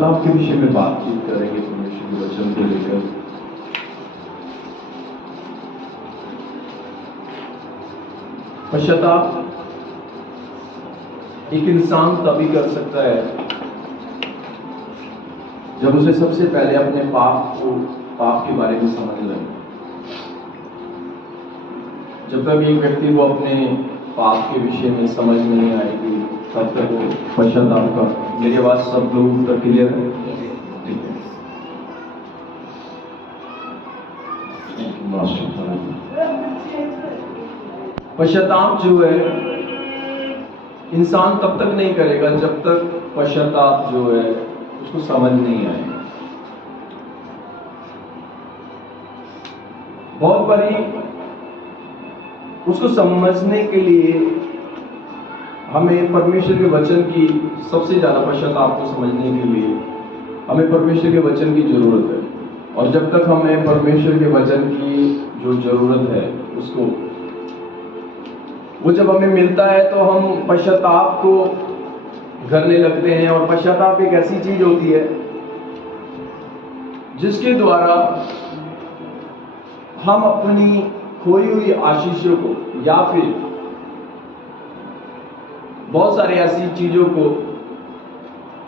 पश्चाताप के विषय में बातचीत करेंगे परमेश्वर के वचन को लेकर। पश्चाताप एक इंसान तभी कर सकता है जब उसे सबसे पहले अपने पाप के बारे में समझ लगे। जब तक एक व्यक्ति को अपने पाप के विषय में समझ नहीं आएगी तब तक वो पश्चाताप का। मेरी आवाज सब लोगों तक क्लियर है? ठीक है। पश्चाताप जो है इंसान तब तक नहीं करेगा जब तक पश्चाताप जो है उसको समझ नहीं आएगा। बहुत बारी उसको समझने के लिए हमें परमेश्वर के वचन की, सबसे ज्यादा पश्चाताप को समझने के लिए हमें परमेश्वर के वचन की जरूरत है। और जब तक हमें परमेश्वर के वचन की जो जरूरत है उसको, वो जब हमें मिलता है तो हम पश्चाताप को करने लगते हैं। और पश्चाताप एक ऐसी चीज होती है जिसके द्वारा हम अपनी खोई हुई आशीषों को या फिर बहुत सारी ऐसी चीजों को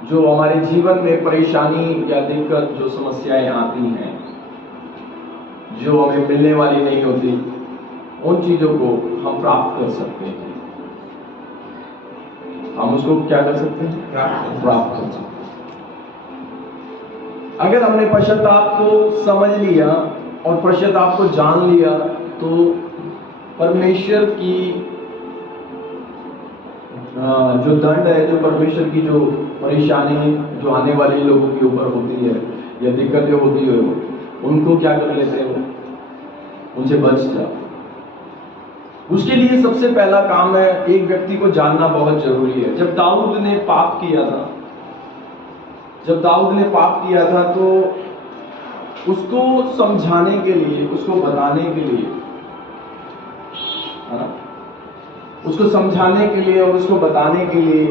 जो हमारे जीवन में परेशानी या दिक्कत, जो समस्याएं आती हैं, जो हमें मिलने वाली नहीं होती, उन चीजों को हम प्राप्त कर सकते हैं। हम उसको क्या कर सकते हैं? प्राप्त कर सकते हैं। अगर हमने पश्चाताप को समझ लिया और पश्चाताप को जान लिया तो परमेश्वर की जो दंड है, जो परमेश्वर की जो परेशानी जो आने वाले लोगों के ऊपर होती है या दिक्कतें होती है, उनको क्या कर लेते हैं? वो उनसे बच जाते। उसके लिए सबसे पहला काम है, एक व्यक्ति को जानना बहुत जरूरी है। जब दाऊद ने पाप किया था तो उसको समझाने के लिए, उसको बताने के लिए, उसको समझाने के लिए और उसको बताने के लिए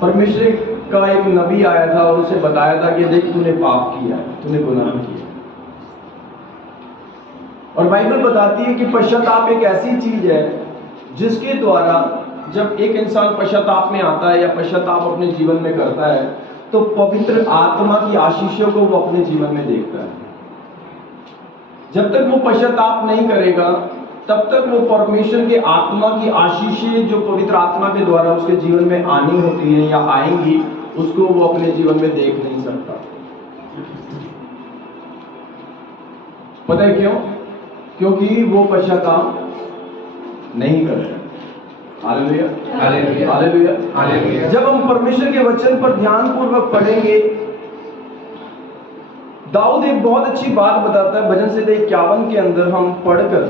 परमेश्वर का एक नबी आया था और उसे बताया था कि देख, तूने पाप किया है, तूने गुनाह किया। और बाइबल बताती है कि पश्चाताप एक ऐसी चीज है जिसके द्वारा जब एक इंसान पश्चाताप में आता है या पश्चाताप अपने जीवन में करता है तो पवित्र आत्मा की आशीषों को वो अपने जीवन में देखता है। जब तक वो पश्चाताप नहीं करेगा तब तक वो परमेश्वर के आत्मा की आशीषें जो पवित्र आत्मा के द्वारा उसके जीवन में आनी होती है या आएंगी, उसको वो अपने जीवन में देख नहीं सकता। पता है क्यों? क्योंकि वो पश्चाताप नहीं कर रहे। Hallelujah, hallelujah, hallelujah, hallelujah. जब हम परमेश्वर के वचन पर ध्यानपूर्वक पढ़ेंगे, दाऊद एक बहुत अच्छी बात बताता है। भजन संहिता 51 के अंदर हम पढ़कर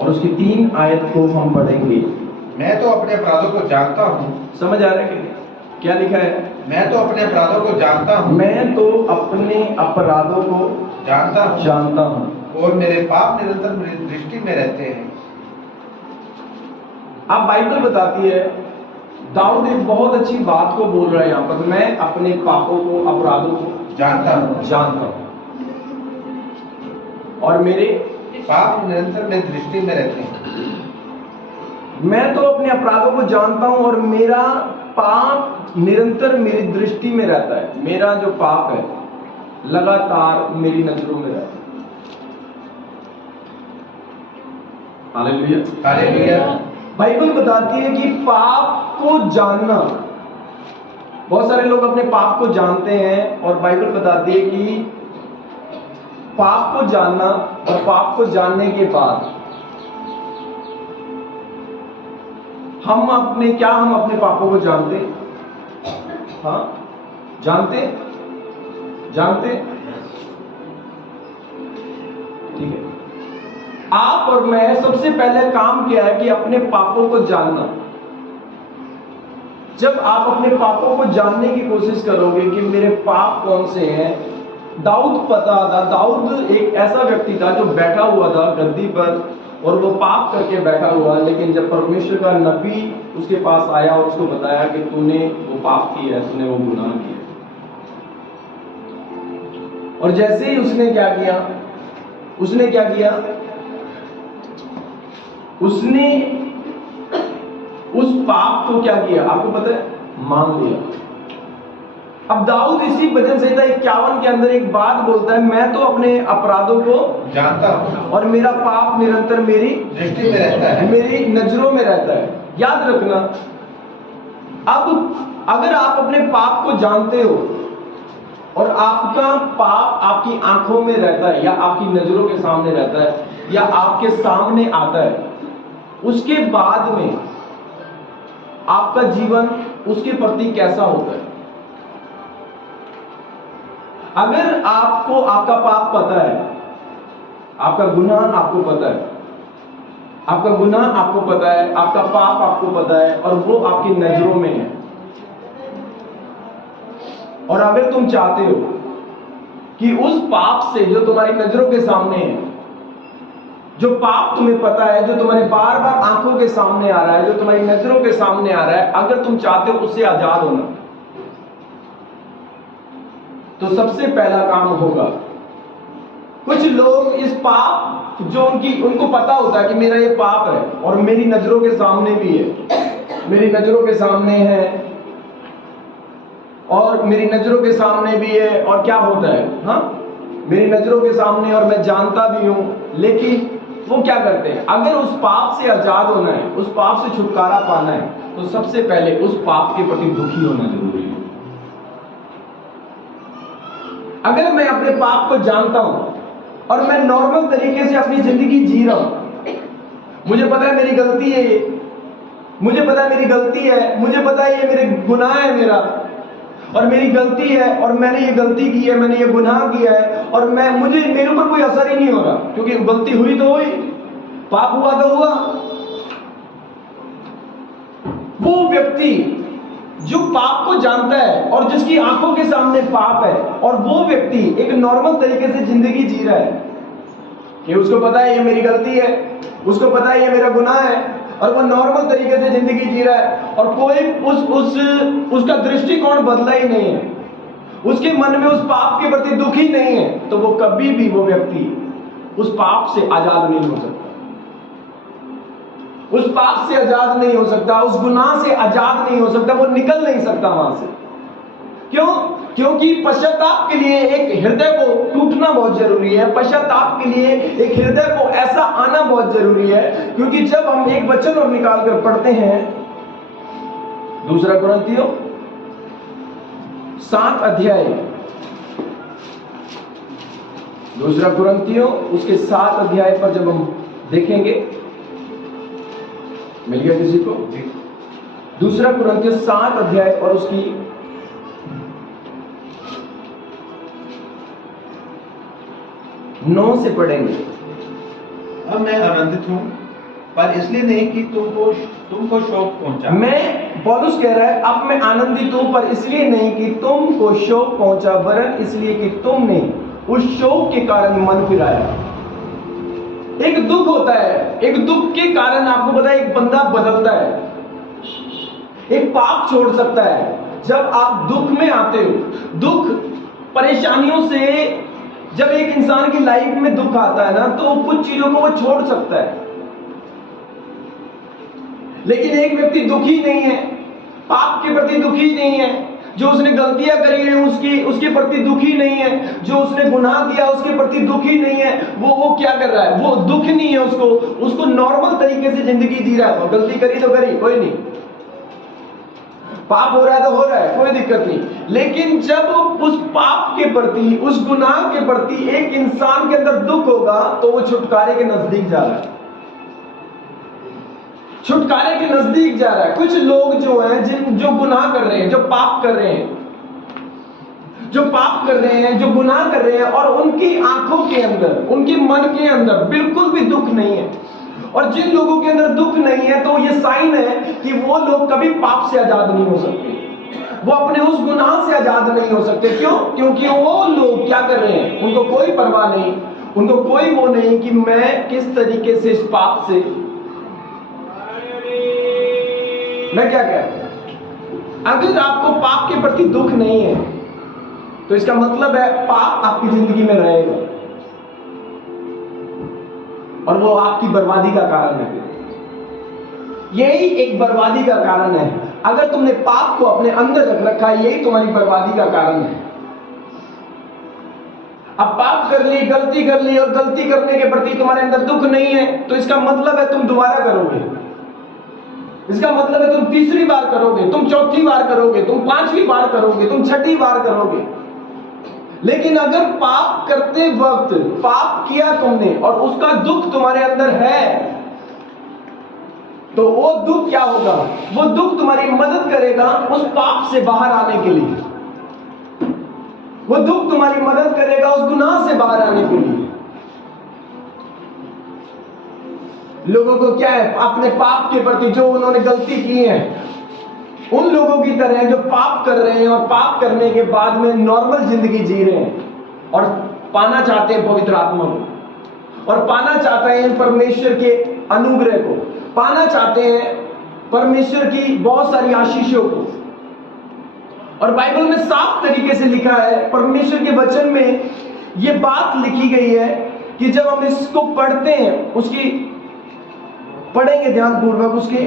और उसकी 3 आयत को हम पढ़ेंगे। मैं तो अपने अपराधों को जानता हूँ। समझ आ रहा है क्या लिखा है? मैं तो अपने अपराधों को जानता हूँ। मैं तो अपने अपराधों को जानता हूँ और मेरे पाप निरंतर मेरी दृष्टि में रहते हैं। अब बाइबल बताती है, दाऊद एक बहुत अच्छी बात को बोल रहा है यहाँ पर, मैं अपने पापों को, अपराधों को जानता हूँ और मेरे पाप निरंतर मेरी दृष्टि में रहते हैं। मैं तो अपने अपराधों को जानता हूं और मेरा पाप निरंतर मेरी दृष्टि में रहता है। मेरा जो पाप है लगातार मेरी नजरों में रहता है। Hallelujah, hallelujah. बाइबल बताती है कि पाप को जानना, बहुत सारे लोग अपने पाप को जानते हैं और बाइबल बताती है कि पाप को जानना और पाप को जानने के बाद हम अपने पापों को जानते? हाँ, जानते? ठीक है। आप और मैं सबसे पहले काम किया है कि अपने पापों को जानना। जब आप अपने पापों को जानने की कोशिश करोगे कि मेरे पाप कौन से हैं, दाऊद पता था, दाऊद एक ऐसा व्यक्ति था जो बैठा हुआ था गद्दी पर और वो पाप करके बैठा हुआ, लेकिन जब परमेश्वर का नबी उसके पास आया और उसको बताया कि तूने वो पाप किया है, तूने वो गुनाह किया, और जैसे ही उसने क्या किया, उसने उस पाप को क्या किया आपको पता है, मान लिया। अब दाऊद इसी वचन संहिता 51 के अंदर एक बात बोलता है, मैं तो अपने अपराधों को जानता हूँ और मेरा पाप निरंतर मेरी दृष्टि में रहता है। मेरी नजरों में रहता है। याद रखना, अब अगर आप अपने पाप को जानते हो और आपका पाप आपकी आंखों में रहता है या आपकी नजरों के सामने रहता है या आपके सामने आता है, उसके बाद में आपका जीवन उसके प्रति कैसा होता है? अगर आपको आपका पाप पता है, आपका गुनाह आपको पता है, आपका गुनाह आपको पता है, आपका पाप आपको पता है और वो आपकी नजरों में है, और अगर तुम चाहते हो कि उस पाप से जो तुम्हारी नजरों के सामने है, जो पाप तुम्हें पता है, जो तुम्हारे बार बार आंखों के सामने आ रहा है, जो तुम्हारी नजरों के सामने आ रहा है, अगर तुम चाहते हो उससे आजाद होना, तो सबसे पहला काम होगा, कुछ लोग इस पाप जो उनको पता होता है कि मेरा ये पाप है और मेरी नजरों के सामने भी है, मेरी नजरों के सामने है और मेरी नजरों के सामने भी है, और क्या होता है, हाँ, मेरी नजरों के सामने और मैं जानता भी हूं, लेकिन वो क्या करते हैं, अगर उस पाप से आजाद होना है, उस पाप से छुटकारा पाना है, तो सबसे पहले उस पाप के प्रति दुखी होना जरूरी है। अगर मैं अपने पाप को जानता हूं और मैं नॉर्मल तरीके से अपनी जिंदगी जी रहा हूं, मुझे पता है मेरी गलती है ये, मुझे पता है मेरी गलती है, मुझे पता है ये मेरे गुनाह है मेरा, और मेरी गलती है और मैंने ये गलती की है, मैंने ये गुनाह किया है, और मेरे ऊपर कोई असर ही नहीं हो रहा, क्योंकि गलती हुई तो हुई, पाप हुआ तो हुआ। वो व्यक्ति जो पाप को जानता है और जिसकी आंखों के सामने पाप है, और वो व्यक्ति एक नॉर्मल तरीके से जिंदगी जी रहा है कि उसको पता है ये मेरी गलती है, उसको पता है ये मेरा गुनाह है, और वो नॉर्मल तरीके से जिंदगी जी रहा है, और कोई उसका दृष्टिकोण बदला ही नहीं है, उसके मन में उस पाप के प्रति दुख ही नहीं है, तो वो कभी भी वो व्यक्ति उस पाप से आजाद नहीं हो सकता, उस पाप से आजाद नहीं हो सकता, उस गुनाह से आजाद नहीं हो सकता, वो निकल नहीं सकता वहां से। क्यों? क्योंकि पश्चाताप के लिए एक हृदय को टूटना बहुत जरूरी है, पश्चाताप के लिए एक हृदय को ऐसा आना बहुत जरूरी है, क्योंकि जब हम एक वचन और निकाल कर पढ़ते हैं, दूसरा कुरिन्थियों 7 अध्याय, दूसरा कुरिन्थियों उसके 7 अध्याय पर जब हम देखेंगे, मिल गया किसी को? दूसरा कुरिन्थियों 7 अध्याय और उसकी 9 से पढ़ेंगे। अब मैं आनंदित हूँ, पर इसलिए नहीं कि तुमको शोक पहुंचा। मैं पौलुस कह रहा है, अब मैं आनंदित हूं पर इसलिए नहीं कि तुमको शोक पहुंचा, वरन इसलिए कि तुमने उस शोक के कारण मन फिराया। एक दुख होता है, एक दुख के कारण आपको पता है एक बंदा बदलता है, एक पाप छोड़ सकता है। जब आप दुख में आते हो, दुख परेशानियों से जब एक इंसान की लाइफ में दुख आता है ना, तो कुछ चीजों को वो छोड़ सकता है। लेकिन एक व्यक्ति दुखी नहीं है, पाप के प्रति दुखी नहीं है, जो उसने गलतियां करी है उसके प्रति दुखी नहीं है, जो उसने गुनाह किया उसके प्रति दुखी नहीं है, वो क्या कर रहा है, वो दुख नहीं है, उसको नॉर्मल तरीके से जिंदगी जी रहा है। वो गलती करी तो करी, कोई नहीं, पाप हो रहा है तो हो रहा है, कोई दिक्कत नहीं। लेकिन जब उस पाप के प्रति, उस गुनाह के प्रति एक इंसान के अंदर दुख होगा, तो वो छुटकारे के नजदीक जा रहा है, छुटकारे के नजदीक जा रहा है। कुछ लोग जो हैं, जो गुनाह कर रहे हैं, जो पाप कर रहे हैं, जो गुनाह कर रहे हैं, और उनकी आंखों के अंदर, उनके मन के अंदर बिल्कुल भी दुख नहीं है, और जिन लोगों के अंदर दुख नहीं है, तो ये साइन है कि वो लोग कभी पाप से आजाद नहीं हो सकते, वो अपने उस गुनाह से आजाद नहीं हो सकते। क्यों? क्योंकि वो लोग क्या कर रहे हैं, उनको कोई परवाह नहीं, उनको कोई वो नहीं कि मैं किस तरीके से इस पाप से मैं क्या कह रहा हूं। अगर आपको पाप के प्रति दुख नहीं है तो इसका मतलब है पाप आपकी जिंदगी में रहेगा और वो आपकी बर्बादी का कारण है। यही एक बर्बादी का कारण है। अगर तुमने पाप को अपने अंदर रख रखा है, यही तुम्हारी बर्बादी का कारण है। अब पाप कर ली, गलती कर ली और गलती करने के प्रति तुम्हारे अंदर दुख नहीं है तो इसका मतलब है तुम दोबारा करोगे। इसका मतलब है तुम तीसरी बार करोगे, तुम चौथी बार करोगे, तुम पांचवी बार करोगे, तुम छठी बार करोगे। लेकिन अगर पाप करते वक्त पाप किया तुमने और उसका दुख तुम्हारे अंदर है तो वो दुख क्या होगा? वो दुख तुम्हारी मदद करेगा उस पाप से बाहर आने के लिए। वो दुख तुम्हारी मदद करेगा उस गुनाह से बाहर आने के लिए। लोगों को क्या है, अपने पाप के प्रति जो उन्होंने गलती की है उन लोगों की तरह जो पाप कर रहे हैं और पाप करने के बाद में नॉर्मल जिंदगी जी रहे हैं और पाना चाहते हैं पवित्र आत्मा को और पाना चाहते हैं परमेश्वर के अनुग्रह को, पाना चाहते हैं परमेश्वर की बहुत सारी आशीषों को। और बाइबल में साफ तरीके से लिखा है, परमेश्वर के वचन में यह बात लिखी गई है कि जब हम इसको पढ़ते हैं, उसकी पढ़ेंगे ध्यानपूर्वक, उसके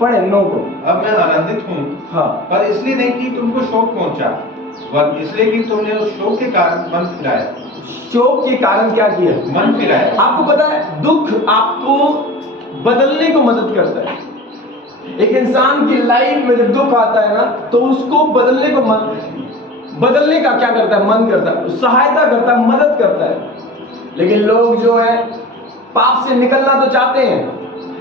पढ़े 9 को। अब मैं आनंदित हूँ, हाँ, पर इसलिए नहीं कि तुमको शोक पहुंचा, वह इसलिए कि तुमने उस शोक के कारण मन फिराया। शोक के कारण क्या किया? मन फिराया। आपको पता है दुख आपको बदलने को मदद करता है। एक इंसान की लाइफ में जब दुख आता है ना तो उसको बदलने को बदलने का क्या करता है? मन करता है, सहायता करता है, मदद करता है। लेकिन लोग जो है पाप से निकलना तो चाहते हैं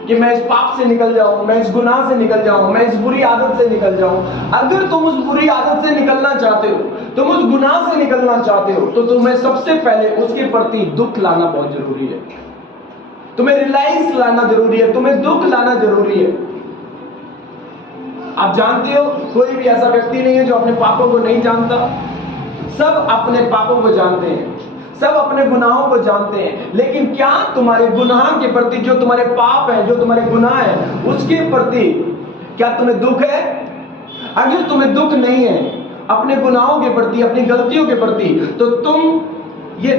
कि मैं इस पाप से निकल जाऊं, मैं इस गुनाह से निकल जाऊं, मैं इस बुरी आदत से निकल जाऊं। अगर तुम उस बुरी आदत से निकलना चाहते हो, तुम उस गुनाह से निकलना चाहते हो तो तुम्हें सबसे पहले उसके प्रति दुख लाना बहुत जरूरी है। तुम्हें रियलाइज लाना जरूरी है, तुम्हें दुख लाना जरूरी है। आप जानते हो कोई भी ऐसा व्यक्ति नहीं है जो अपने पापों को नहीं जानता। सब अपने पापों को जानते हैं, सब अपने गुनाहों को जानते हैं। लेकिन क्या तुम्हारे गुनाह के प्रति, जो तुम्हारे पाप है, जो तुम्हारे गुनाह है, उसके प्रति क्या तुम्हें दुख है? अगर तुम्हें दुख नहीं है अपने गुनाहों के प्रति, अपनी गलतियों के प्रति, तो तुम, ये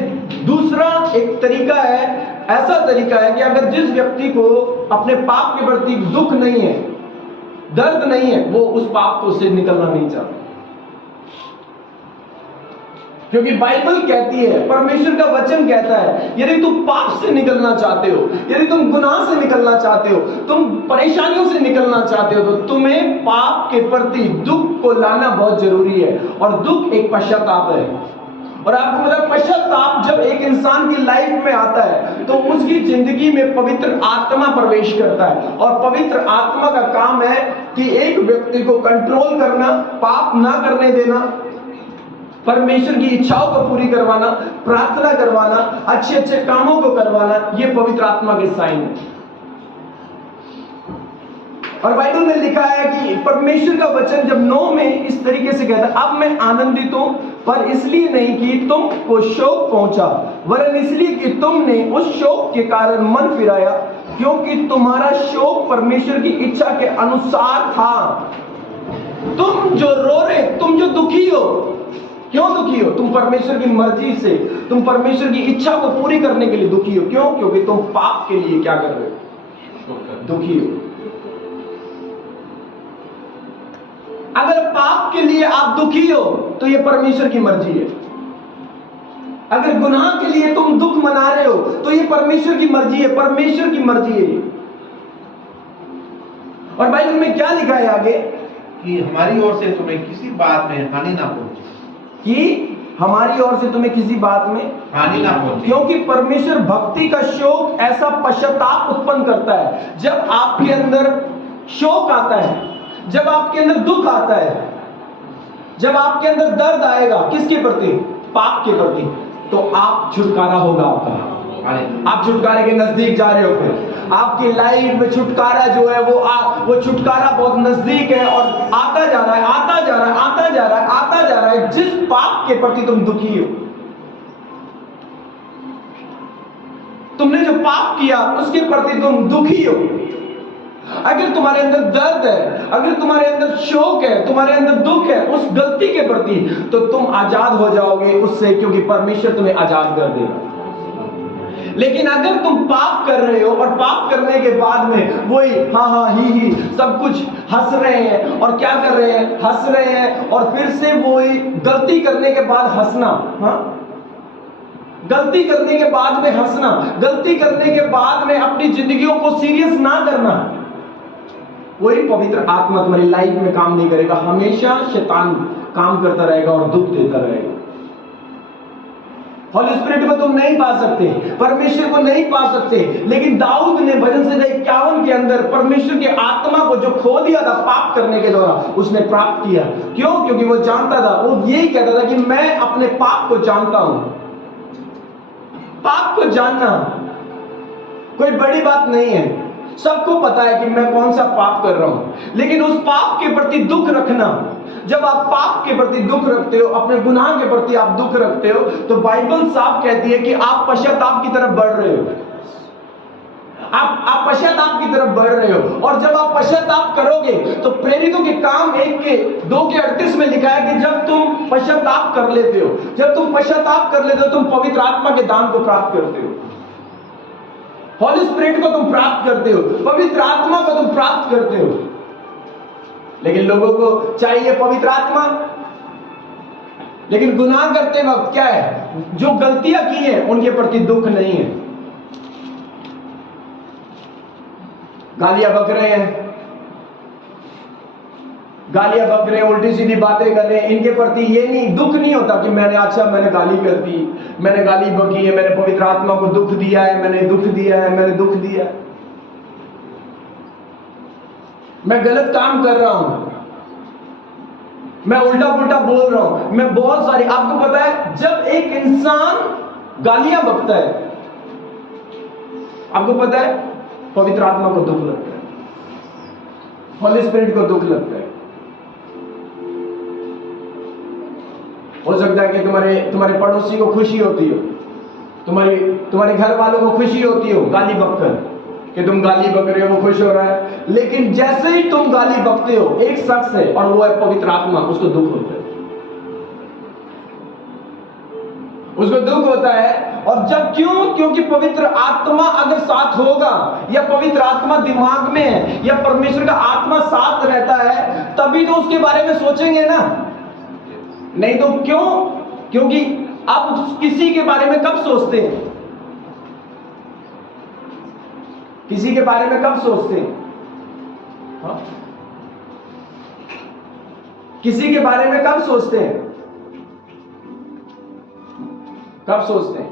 दूसरा एक तरीका है, ऐसा तरीका है कि अगर जिस व्यक्ति को अपने पाप के प्रति दुख नहीं है, दर्द नहीं है, वो उस पाप को से निकलना नहीं चाहता। क्योंकि बाइबल कहती है, परमेश्वर का वचन कहता है, यदि तुम पाप से निकलना चाहते हो, यदि तुम गुनाह से निकलना चाहते हो, तुम परेशानियों से निकलना चाहते हो, तो तुम्हें पाप के प्रति दुख को लाना बहुत जरूरी है। और दुख एक पश्चाताप है। और आपको मतलब पश्चाताप जब एक इंसान की लाइफ में आता है तो उसकी जिंदगी में पवित्र आत्मा प्रवेश करता है। और पवित्र आत्मा का काम है कि एक व्यक्ति को कंट्रोल करना, पाप ना करने देना, परमेश्वर की इच्छाओं को पूरी करवाना, प्रार्थना करवाना, अच्छे अच्छे कामों को करवाना, ये पवित्र आत्मा के साइन है। और बाइबल में लिखा है कि परमेश्वर का वचन जब 9 में इस तरीके से कहता है, अब मैं आनंदित हूं पर इसलिए नहीं कि तुमको शोक पहुंचा, वरन इसलिए कि तुमने उस शोक के कारण मन फिराया, क्योंकि तुम्हारा शोक परमेश्वर की इच्छा के अनुसार था। तुम जो रो रहे, तुम जो दुखी हो, क्यों दुखी हो? तुम परमेश्वर की मर्जी से, तुम परमेश्वर की इच्छा को पूरी करने के लिए दुखी हो। क्यों? क्योंकि तुम पाप के लिए क्या कर रहे हो? दुखी हो। अगर पाप के लिए आप दुखी हो तो यह परमेश्वर की मर्जी है। अगर गुनाह के लिए तुम दुख मना रहे हो तो यह परमेश्वर की मर्जी है, परमेश्वर की मर्जी है। और बाइबल में क्या लिखा है आगे? कि हमारी ओर से तुम्हें किसी बात में हानि ना पहुंचे, कि हमारी ओर से तुम्हें किसी बात में हानि ना पहुंचे। क्योंकि परमेश्वर भक्ति का शोक ऐसा पश्चाताप उत्पन्न करता है। जब आपके अंदर शोक आता है, जब आपके अंदर दुख आता है, जब आपके अंदर दर्द आएगा, किसके प्रति? पाप के प्रति, तो आप छुटकारा होगा आपका। आप छुटकारे के नजदीक जा रहे हो, फिर आपकी लाइफ में छुटकारा जो है वो छुटकारा बहुत नजदीक है और आता जा रहा है, आता जा रहा है, आता जा रहा है, आता जा रहा है। जिस पाप के प्रति तुम दुखी हो, तुमने जो पाप किया उसके प्रति तुम दुखी हो, अगर तुम्हारे अंदर दर्द है, अगर तुम्हारे अंदर शोक है, तुम्हारे अंदर दुख है उस गलती के प्रति, तो तुम आजाद हो जाओगे उससे, क्योंकि परमेश्वर तुम्हें आजाद कर देगा। लेकिन अगर तुम पाप कर रहे हो और पाप करने के बाद में वही हाँ ही सब कुछ हंस रहे हैं, और क्या कर रहे हैं, हंस रहे हैं, और फिर से वही गलती करने के बाद हंसना, हाँ, गलती करने के बाद में हंसना, गलती करने के बाद में अपनी जिंदगियों को सीरियस ना करना, वही पवित्र आत्मा तुम्हारी लाइफ में काम नहीं करेगा। हमेशा शैतान काम करता रहेगा और दुख देता रहेगा। होली स्पिरिट को तुम नहीं पा सकते, परमेश्वर को नहीं पा सकते, लेकिन दाऊद ने भजन संहिता 51 के अंदर परमेश्वर के आत्मा को जो खो दिया था पाप करने के द्वारा, उसने प्राप्त किया। क्यों? क्योंकि वो जानता था, वो यही कहता था कि मैं अपने पाप को जानता हूं। पाप को जानना कोई बड़ी बात नहीं है, सबको पता है कि मैं कौन सा पाप कर रहा हूं, लेकिन उस पाप के प्रति दुख रखना, जब आप पाप के प्रति दुख रखते हो, अपने गुनाह के प्रति आप दुख रखते हो, तो बाइबल साफ कहती है कि आप पश्चाताप की तरफ बढ़ रहे हो। आप पश्चाताप की तरफ बढ़ रहे हो, और जब आप पश्चाताप करोगे तो प्रेरितों के काम 1:2-38 में लिखा है कि जब तुम पश्चाताप कर लेते हो, जब तुम पश्चाताप कर लेते हो, तुम पवित्र आत्मा के दान को प्राप्त करते हो, होली स्पिरिट को तुम प्राप्त करते हो, पवित्र आत्मा को तुम प्राप्त करते हो। लेकिन लोगों को चाहिए पवित्र आत्मा, लेकिन गुनाह करते वक्त क्या है, जो गलतियां की हैं उनके प्रति दुख नहीं है। गालियां बक रहे हैं, गालियां बक रहे हैं, उल्टी सीधी बातें कर रहे हैं, इनके प्रति ये नहीं, दुख नहीं होता कि मैंने गाली कर दी, मैंने गाली बकी है, मैंने पवित्र आत्मा को दुख दिया है, मैंने दुख दिया है, मैंने दुख दिया है, मैं गलत काम कर रहा हूं, मैं उल्टा पुल्टा बोल रहा हूं, मैं बहुत सारी। आपको पता है जब एक इंसान गालियां बकता है, आपको पता है पवित्र आत्मा को दुख लगता है, होली स्पिरिट को दुख लगता है। हो सकता है कि तुम्हारे पड़ोसी को खुशी होती हो, तुम्हारे घर वालों को खुशी होती हो गाली बककर, कि तुम गाली बक रहे हो, वो खुश हो रहा है, लेकिन जैसे ही तुम गाली बकते हो एक शख्स है और वो है पवित्र आत्मा, उसको दुख होता है, उसको दुख होता है। और जब क्योंकि पवित्र आत्मा अगर साथ होगा, या पवित्र आत्मा दिमाग में है, या परमेश्वर का आत्मा साथ रहता है, तभी तो उसके बारे में सोचेंगे ना, नहीं तो क्यों? क्योंकि आप किसी के बारे में कब सोचते हैं, किसी के बारे में कब सोचते हैं? हाँ? किसी के बारे में कब सोचते हैं? कब सोचते हैं?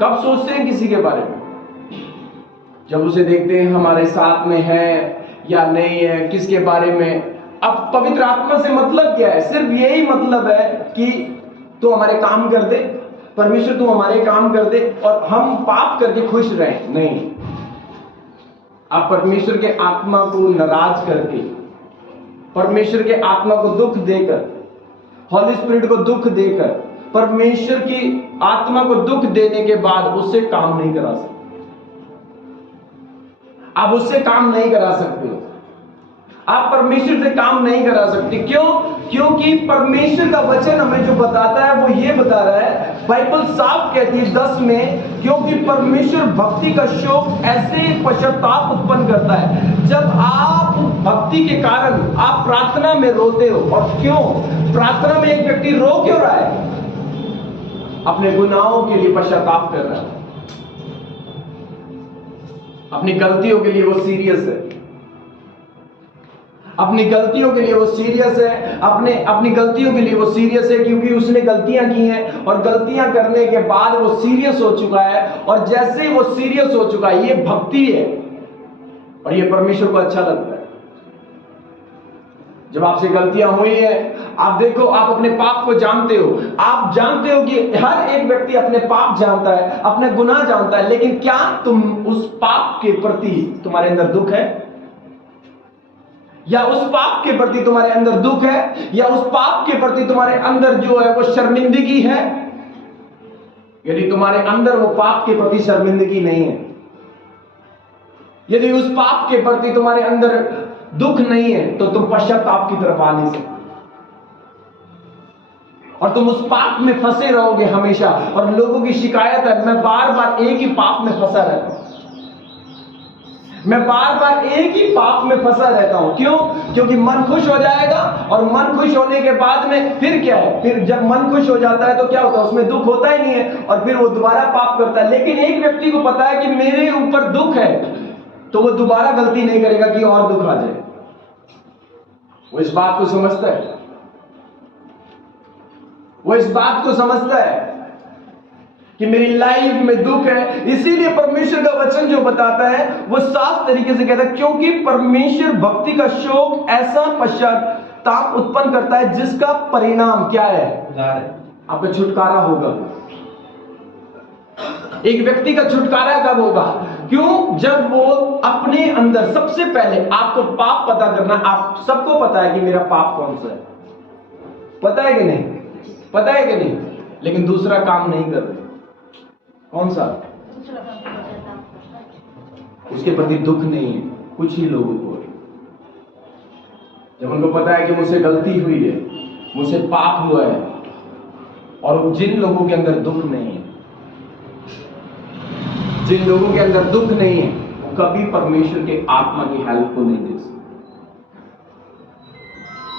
कब सोचते हैं किसी के बारे में? जब उसे देखते हैं हमारे साथ में है या नहीं है, किसके बारे में। अब पवित्र आत्मा से मतलब क्या है? सिर्फ यही मतलब है कि तू हमारे काम कर दे, परमेश्वर तू हमारे काम कर दे और हम पाप करके खुश रहें। नहीं, आप परमेश्वर के आत्मा को नाराज करके, परमेश्वर के आत्मा को दुख देकर, होली स्पिरिट को दुख देकर, परमेश्वर की आत्मा को दुख देने के बाद उससे काम नहीं करा सकते। आप उससे काम नहीं करा सकते, आप परमेश्वर से काम नहीं करा सकते। क्यों? क्योंकि परमेश्वर का वचन हमें जो बताता है वो ये बता रहा है, बाइबल साफ कहती है 10 में, क्योंकि परमेश्वर भक्ति का शौक ऐसे पश्चाताप उत्पन्न करता है। जब आप भक्ति के कारण आप प्रार्थना में रोते हो, और क्यों प्रार्थना में एक व्यक्ति रो क्यों रहा है? अपने गुनाहों के लिए पश्चाताप कर रहा है, अपनी गलतियों के लिए वो सीरियस है, अपनी गलतियों के लिए वो सीरियस है, अपनी गलतियों के लिए वो सीरियस है, क्योंकि उसने गलतियां की हैं और गलतियां करने के बाद वो सीरियस हो चुका है। और जैसे ही वो सीरियस हो चुका है, ये भक्ति है और ये परमेश्वर को अच्छा लगता है। जब आपसे गलतियां हुई है, आप देखो, आप अपने पाप को जानते हो, आप जानते हो कि हर एक व्यक्ति अपने पाप जानता है, अपने गुनाह जानता है, लेकिन क्या तुम उस पाप के प्रति तुम्हारे अंदर दुख है? या उस पाप के प्रति तुम्हारे अंदर दुख है? या उस पाप के प्रति तुम्हारे अंदर जो है वो शर्मिंदगी है? यदि तुम्हारे अंदर वो पाप के प्रति शर्मिंदगी नहीं है, यदि उस पाप के प्रति तुम्हारे अंदर दुख नहीं है, तो तुम पश्चाताप की तरफ आ नहीं सकते, और तुम उस पाप में फंसे रहोगे हमेशा। और लोगों की शिकायत है, मैं बार बार एक ही पाप में फंसा रहता हूं, मैं बार बार एक ही पाप में फंसा रहता हूं। क्यों? क्योंकि मन खुश हो जाएगा, और मन खुश होने के बाद में फिर क्या है, फिर जब मन खुश हो जाता है तो क्या होता है, उसमें दुख होता ही नहीं है, और फिर वो दोबारा पाप करता है। लेकिन एक व्यक्ति को पता है कि मेरे ऊपर दुख है, तो वो दोबारा गलती नहीं करेगा कि और दुख आ जाए। वो इस बात को समझता है, वो इस बात को समझता है कि मेरी लाइफ में दुख है। इसीलिए परमेश्वर का वचन जो बताता है वो साफ तरीके से कहता है, क्योंकि परमेश्वर भक्ति का शोक ऐसा पश्चाताप उत्पन्न करता है जिसका परिणाम क्या है? आपका छुटकारा होगा। एक व्यक्ति का छुटकारा कब होगा? क्यों? जब वो अपने अंदर, सबसे पहले आपको पाप पता करना, आप सबको पता है कि मेरा पाप कौन सा है, पता है कि नहीं? पता है कि नहीं? लेकिन दूसरा काम नहीं कर रहे। कौन सा? उसके प्रति दुख नहीं है। कुछ ही लोगों को, जब उनको पता है कि मुझसे गलती हुई है, मुझसे पाप हुआ है, और जिन लोगों के अंदर दुख नहीं है, जिन लोगों के अंदर दुख नहीं है, वो कभी परमेश्वर के आत्मा की हेल्प को नहीं दे सकते।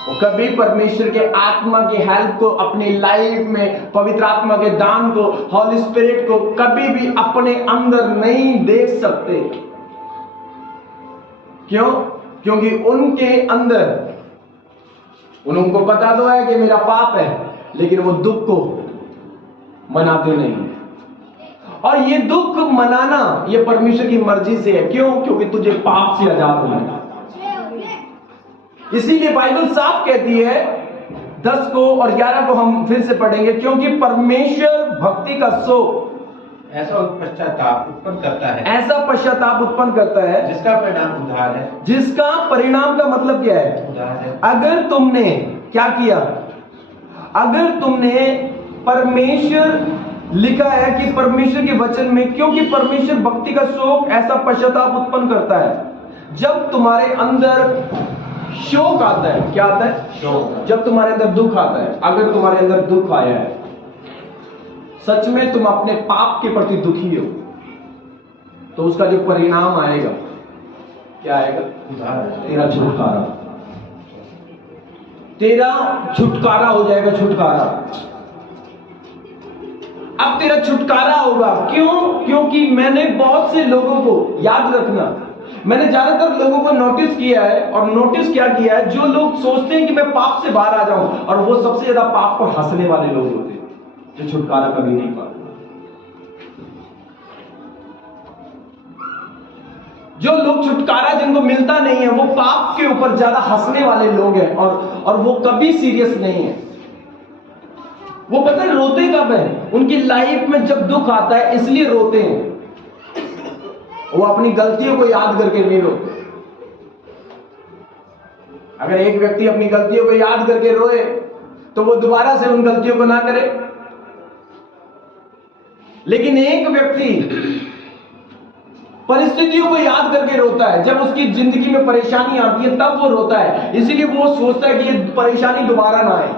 वो कभी परमेश्वर के आत्मा की हेल्प को अपनी लाइफ में, पवित्र आत्मा के दान को, हॉली स्पिरिट को कभी भी अपने अंदर नहीं देख सकते। क्यों? क्योंकि उनके अंदर, उनको पता तो है कि मेरा पाप है, लेकिन वो दुख को मनाते नहीं है। और ये दुख मनाना, ये परमेश्वर की मर्जी से है। क्यों? क्योंकि तुझे पाप से आजाद होना है। इसीलिए बाइबल साफ कहती है, 10 को और 11 को हम फिर से पढ़ेंगे, क्योंकि परमेश्वर भक्ति का शोक ऐसा पश्चाताप उत्पन्न करता है, ऐसा पश्चाताप उत्पन्न करता है जिसका परिणाम उद्धार है। जिसका परिणाम का मतलब क्या है? उद्धार है। अगर तुमने क्या किया? अगर तुमने, परमेश्वर लिखा है कि परमेश्वर के वचन में, क्योंकि परमेश्वर भक्ति का शोक ऐसा पश्चाताप उत्पन्न करता है जब तुम्हारे अंदर शोक आता है। क्या आता है? शोक। जब तुम्हारे अंदर दुख आता है। अगर तुम्हारे अंदर दुख आया है, सच में तुम अपने पाप के प्रति दुखी हो, तो उसका जो परिणाम आएगा, क्या आएगा? तेरा छुटकारा, तेरा छुटकारा हो जाएगा। छुटकारा, अब तेरा छुटकारा होगा। क्यों? क्योंकि मैंने बहुत से लोगों को, याद रखना, मैंने ज्यादातर लोगों को नोटिस किया है, और नोटिस क्या किया है, जो लोग सोचते हैं कि मैं पाप से बाहर आ जाऊं, और वो सबसे ज्यादा पाप को हंसने वाले लोग होते हैं, जो छुटकारा कभी नहीं पाते। जो लोग छुटकारा जिनको मिलता नहीं है, वो पाप के ऊपर ज्यादा हंसने वाले लोग हैं, और वो कभी सीरियस नहीं है। वो पता है रोते कब है? उनकी लाइफ में जब दुख आता है, इसलिए रोते हैं। वो अपनी गलतियों को याद करके नहीं रोते। अगर एक व्यक्ति अपनी गलतियों को याद करके रोए, तो वो दोबारा से उन गलतियों को ना करे। लेकिन एक व्यक्ति परिस्थितियों को याद करके रोता है, जब उसकी जिंदगी में परेशानी आती है तब वो रोता है। इसीलिए वो सोचता है कि ये परेशानी दोबारा ना आए।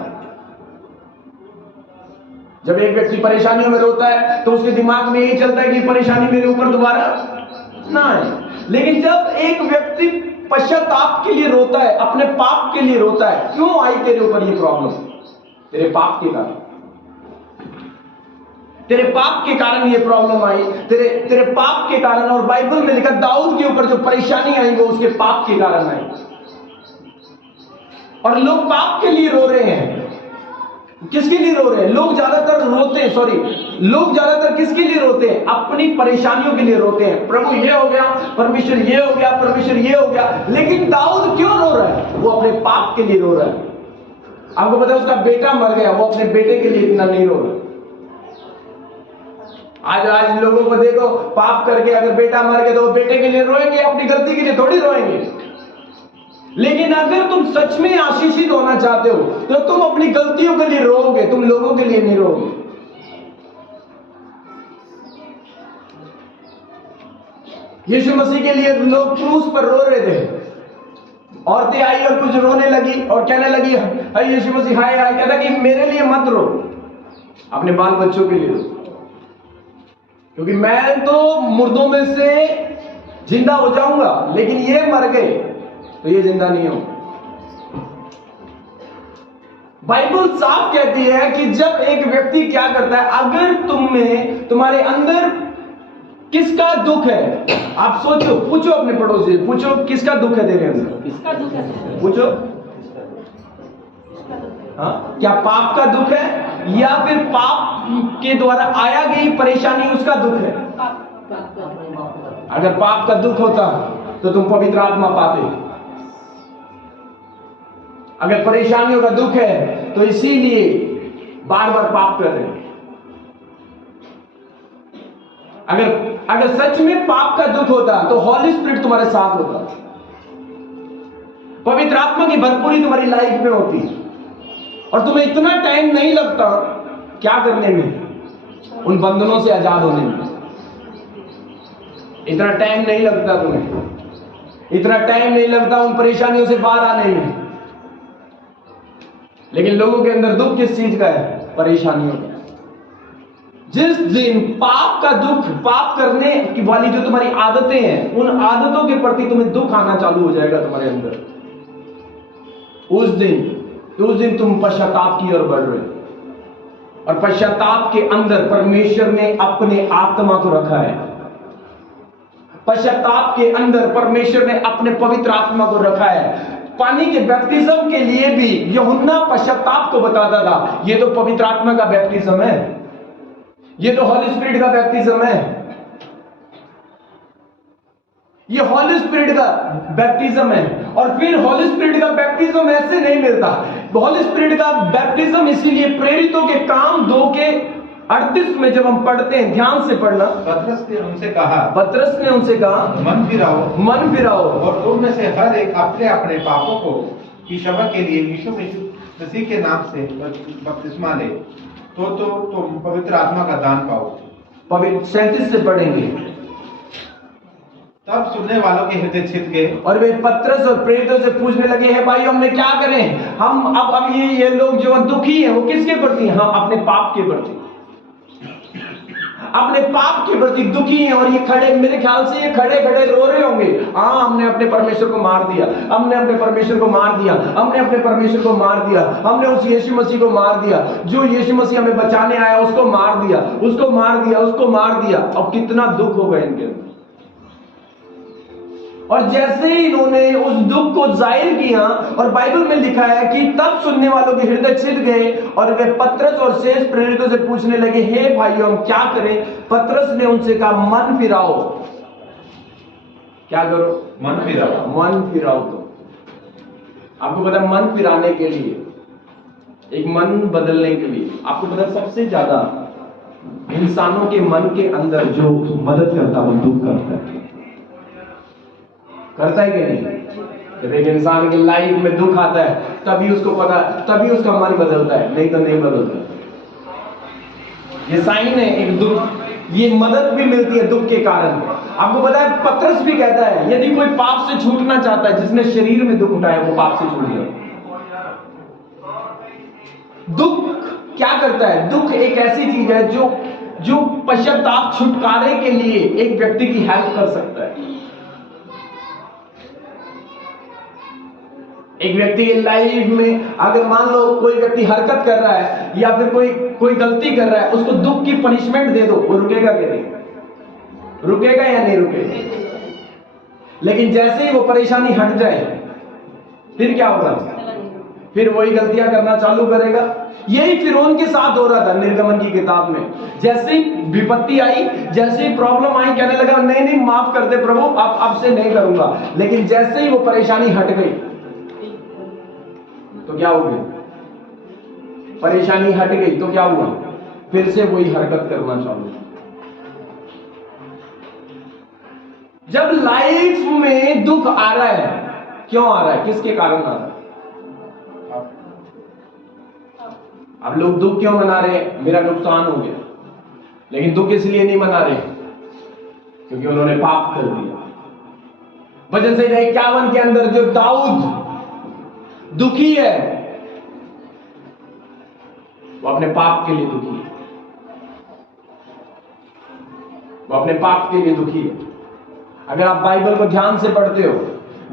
जब एक व्यक्ति परेशानियों में रोता है, तो उसके दिमाग में यही चलता है कि परेशानी मेरे ऊपर दोबारा ना आए। लेकिन जब एक व्यक्ति पश्चाताप के लिए रोता है, अपने पाप के लिए रोता है, क्यों आई तेरे ऊपर ये प्रॉब्लम? तेरे पाप के कारण, तेरे पाप के कारण ये प्रॉब्लम आई, तेरे पाप के कारण। और बाइबल में लिखा, दाऊद के ऊपर जो परेशानी आई वो उसके पाप के कारण आई। और लोग पाप के लिए रो रहे हैं, किसके लिए रो रहे हैं? लोग ज्यादातर रोते हैं, लोग ज्यादातर किसके लिए रोते हैं? अपनी परेशानियों के लिए रोते हैं। प्रभु ये हो गया, परमेश्वर ये हो गया, परमेश्वर ये हो गया। लेकिन दाऊद क्यों रो रहा है? वो अपने पाप के लिए रो रहा है। आपको पता है उसका बेटा मर गया, वो अपने बेटे के लिए इतना नहीं रो रहा। आज लोगों को देखो, पाप करके अगर बेटा मर गया तो वो बेटे के लिए रोएंगे, अपनी गलती के लिए थोड़ी रोएंगे। लेकिन अगर तुम सच में आशीषित होना चाहते हो तो तुम अपनी गलतियों के लिए रोओगे, तुम लोगों के लिए नहीं रोओगे। यीशु मसीह के लिए लोग क्रूस पर रो रहे थे। औरतें आई और कुछ रोने लगी और कहने लगी, हाय यीशु मसीह, हाय हाय। कहता कि मेरे लिए मत रो, अपने बाल बच्चों के लिए रो, क्योंकि मैं तो मुर्दों में से जिंदा हो जाऊंगा, लेकिन ये मर गए तो ये जिंदा नहीं हो। बाइबल साफ कहती है कि जब एक व्यक्ति क्या करता है, अगर तुम्हारे अंदर किसका दुख है, आप सोचो, पूछो अपने पड़ोसी, पूछो किसका दुख है तेरे अंदर, किसका दुख है? पूछो। हाँ, क्या पाप का दुख है या फिर पाप के द्वारा आया गई परेशानी उसका दुख है? अगर पाप का दुख होता तो तुम पवित्र आत्मा पाते। अगर परेशानियों का दुख है तो इसीलिए बार बार पाप कर रहे हैं। अगर सच में पाप का दुख होता तो हॉली स्पिरिट तुम्हारे साथ होता, पवित्र आत्मा की भरपूरी तुम्हारी लाइफ में होती, और तुम्हें इतना टाइम नहीं लगता क्या करने में, उन बंधनों से आजाद होने में। इतना टाइम नहीं लगता तुम्हें, इतना टाइम नहीं लगता उन परेशानियों से बाहर आने में। लेकिन लोगों के अंदर दुख किस चीज का है? परेशानियों का। जिस दिन पाप का दुख, पाप करने की वाली जो तुम्हारी आदतें हैं, उन आदतों के प्रति तुम्हें दुख आना चालू हो जाएगा तुम्हारे अंदर, उस दिन तुम पश्चाताप की ओर बढ़ रहे हो। और पश्चाताप के अंदर परमेश्वर ने अपने आत्मा को रखा है। पश्चाताप के अंदर परमेश्वर ने अपने पवित्र आत्मा को रखा है। पानी के बैप्टिज्म के लिए भी यूहन्ना पश्चाताप को बताता था, ये तो पवित्र आत्मा का बैप्टिज्म है, ये तो हॉली स्पिरिट का बैप्टिज्म है, ये हॉली स्पिरिट का बैप्टिज्म है। और फिर हॉली स्पिरिट का बैप्टिज्म ऐसे नहीं मिलता। हॉली स्पिरिट का बैप्टिज्म इसीलिए प्रेरितों के काम 2:38 में जब हम पढ़ते हैं, ध्यान से पढ़ना। पतरस ने उनसे कहा, मन फिराओ और तुम में से हर एक अपने अपने पापों को की क्षमा के लिए यीशु मसीह के नाम से बपतिस्मा ले, तो तुम पवित्र आत्मा का दान पाओ। पवित्र 37 से पढ़ेंगे। तब सुनने वालों के हृदय छिद गए और वे पतरस और प्रेरितों से पूछने लगे, हैं भाई हमने क्या करें? हम अब ये लोग जो दुखी हैं वो किसके प्रति? हम अपने पाप के प्रति, अपने पाप के प्रति दुखी हैं। और ये खड़े, मेरे ख्याल से ये खड़े खड़े रो रहे होंगे, हाँ हमने अपने परमेश्वर को मार दिया, हमने अपने परमेश्वर को मार दिया, हमने अपने परमेश्वर को मार दिया, हमने उस यीशु मसीह को मार दिया, जो यीशु मसीह हमें बचाने आया उसको मार दिया, उसको मार दिया, उसको मार दिया। अब कितना दुख होगा इनके अंदर। और जैसे ही इन्होंने उस दुख को जाहिर किया, और बाइबल में लिखा है कि तब सुनने वालों के हृदय छिद गए और वे पतरस और शेष प्रेरितों से पूछने लगे, हे भाइयों हम क्या करें? पतरस ने उनसे कहा, मन फिराओ। क्या करो? मन फिराओ। मन फिराओ। तो आपको पता है, मन फिराने के लिए, एक मन बदलने के लिए, आपको पता है सबसे ज्यादा इंसानों के मन के अंदर जो मदद करता है वो दुख करता है कि नहीं? जब एक इंसान की लाइफ में दुख आता है तभी उसको पता, तभी उसका मन बदलता है, नहीं तो नहीं बदलता। ये साइन है एक दुख, ये मदद भी मिलती है दुख के कारण। आपको पता है पतरस भी कहता है, यदि कोई पाप से छूटना चाहता है, जिसने शरीर में दुख उठाया वो पाप से छूट गया। दुख क्या करता है? दुख एक ऐसी चीज है जो पश्चाताप, छुटकारे के लिए एक व्यक्ति की हेल्प कर सकता है। एक व्यक्ति की लाइफ में अगर मान लो कोई व्यक्ति हरकत कर रहा है या फिर कोई गलती कर रहा है, उसको दुख की पनिशमेंट दे दो, वो रुकेगा कि नहीं? रुकेगा या नहीं रुकेगा? लेकिन जैसे ही वो परेशानी हट जाए फिर क्या होगा? फिर वही गलतियां करना चालू करेगा। यही फिरौन के साथ हो रहा था निर्गमन की किताब में। जैसे ही विपत्ति आई, जैसे ही प्रॉब्लम आई, कहने लगा नहीं नहीं माफ कर दे प्रभु, अब से नहीं करूंगा। लेकिन जैसे ही वो परेशानी हट गई तो क्या हो गया? परेशानी हट गई तो क्या हुआ? फिर से वही हरकत करना चालू। जब लाइफ में दुख आ रहा है, क्यों आ रहा है? किसके कारण आ रहा है? अब लोग दुख क्यों मना रहे हैं? मेरा नुकसान हो गया। लेकिन दुख इसलिए नहीं मना रहे क्योंकि उन्होंने पाप कर दिया। वजन से 51 के अंदर जो दाऊद दुखी है, वो अपने पाप के लिए दुखी है। वो अपने पाप के लिए दुखी है। अगर आप बाइबल को ध्यान से पढ़ते हो,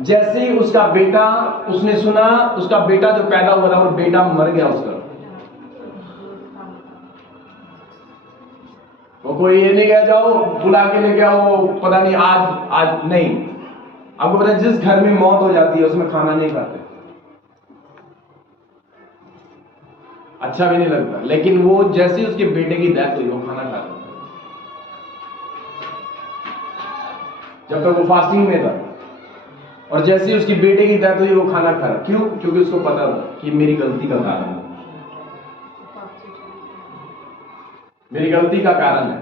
जैसे ही उसका बेटा, उसने सुना उसका बेटा जो पैदा हुआ था वो बेटा मर गया उसका, वो कोई ये नहीं कह जाओ बुला के लेके आओ, पता नहीं आज नहीं। आपको पता है जिस घर में मौत हो जाती है उसमें खाना नहीं खाते, अच्छा भी नहीं लगता। लेकिन वो जैसे ही उसके बेटे की डेथ हुई वो खाना खाता था, जब तक वो फास्टिंग में था। और जैसे ही उसकी बेटे की डेथ हुई वो खाना खा रहा। क्यों? क्योंकि उसको पता था कि मेरी गलती का कारण है, मेरी गलती का कारण है।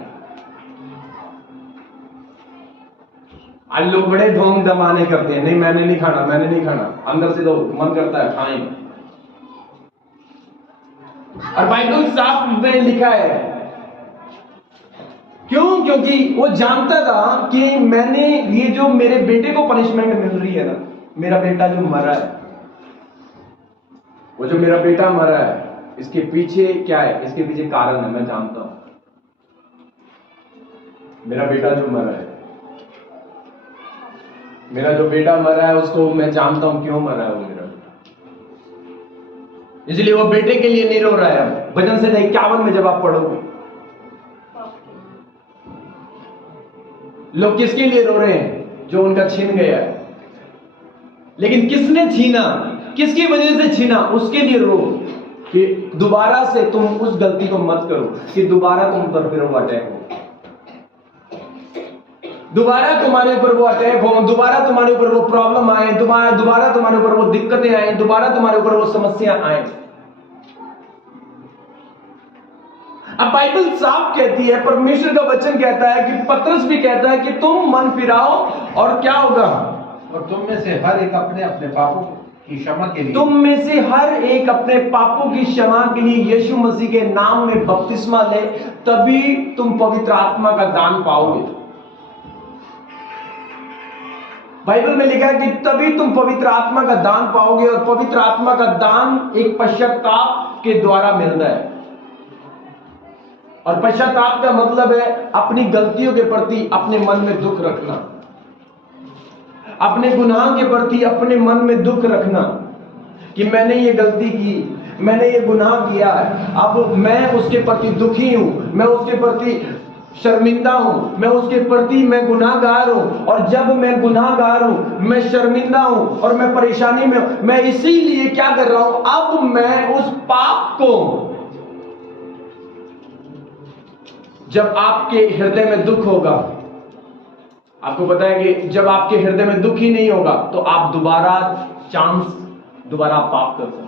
आज लोग बड़े ढोंग दमाने करते हैं, नहीं मैंने नहीं खाना, मैंने नहीं खाना, अंदर से तो मन करता है खाएं। और बाइबल साफ में लिखा है, क्यों? क्योंकि वो जानता था कि मैंने ये जो मेरे बेटे को पनिशमेंट मिल रही है ना, मेरा बेटा जो मरा है, वो जो मेरा बेटा मरा है, इसके पीछे क्या है? इसके पीछे कारण है, मैं जानता हूं। मेरा बेटा जो मरा है, मेरा जो बेटा मरा है, उसको मैं जानता हूं क्यों मरा है वो मेरा बेटा, इसलिए वो बेटे के लिए नहीं रो रहा है। अब भजन से 51 में जब आप पढ़ोगे, लोग किसके लिए रो रहे हैं? जो उनका छीन गया है। लेकिन किसने छीना? किसकी वजह से छीना? उसके लिए रो कि दोबारा से तुम उस गलती को मत करो, कि दोबारा तुम पर फिर वो अटैक हो, दोबारा तुम्हारे ऊपर वो अटैक हो, दोबारा तुम्हारे ऊपर वो प्रॉब्लम आए, दोबारा तुम्हारे ऊपर वो दिक्कतें आए, दोबारा तुम्हारे ऊपर वो समस्या आए। अब बाइबल साफ कहती है, परमेश्वर का वचन कहता है कि पतरस भी कहता है कि तुम मन फिराओ और क्या होगा? और तुम में से हर एक अपने अपने पापों की क्षमा के लिए, तुम में से हर एक अपने पापों की क्षमा के लिए यीशु मसीह के नाम में बपतिस्मा ले, तभी तुम पवित्र आत्मा का दान पाओगे। बाइबल में लिखा है कि तभी तुम पवित्र आत्मा का दान पाओगे। और पवित्र आत्मा का दान एक पश्चाताप के द्वारा मिलता है। और पश्चाताप का मतलब है अपनी गलतियों के प्रति अपने मन में दुख रखना, अपने गुनाह के प्रति अपने मन में दुख रखना कि मैंने ये गलती की, मैंने ये गुनाह किया है, अब मैं उसके प्रति दुखी हूं, मैं उसके प्रति शर्मिंदा हूं, मैं उसके प्रति मैं गुनाहगार हूं। और जब मैं गुनाहगार हूं, मैं शर्मिंदा हूं और मैं परेशानी में हूं, मैं इसीलिए क्या कर रहा हूं? अब मैं उस पाप को, जब आपके हृदय में दुख होगा, आपको पता है कि जब आपके हृदय में दुख ही नहीं होगा तो आप दोबारा पाप कर सकते हो।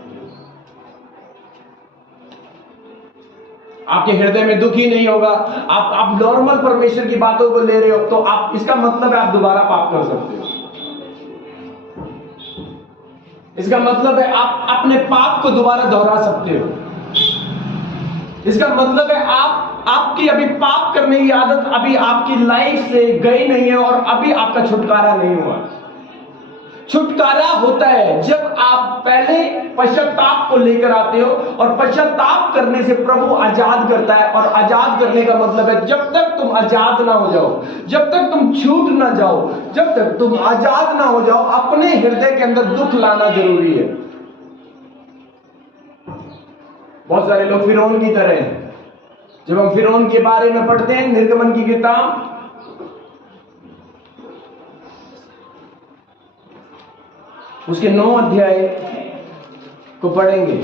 आपके हृदय में दुख ही नहीं होगा, आप नॉर्मल परमेश्वर की बातों को ले रहे हो, तो आप, इसका मतलब है आप दोबारा पाप कर सकते हो। इसका मतलब है आप अपने पाप को दोबारा दोहरा सकते हो। इसका मतलब है आपकी अभी पाप करने की आदत अभी आपकी लाइफ से गई नहीं है और अभी आपका छुटकारा नहीं हुआ। छुटकारा होता है जब आप पहले पश्चाताप को लेकर आते हो, और पश्चाताप करने से प्रभु आजाद करता है। और आजाद करने का मतलब है जब तक तुम आजाद ना हो जाओ, जब तक तुम छूट ना जाओ, जब तक तुम आजाद ना हो जाओ, अपने हृदय के अंदर दुख लाना जरूरी है। बहुत सारे लोग फिरौन की तरह हैं। जब हम फिरौन के बारे में पढ़ते हैं निर्गमन की किताब, उसके 9 अध्याय को पढ़ेंगे।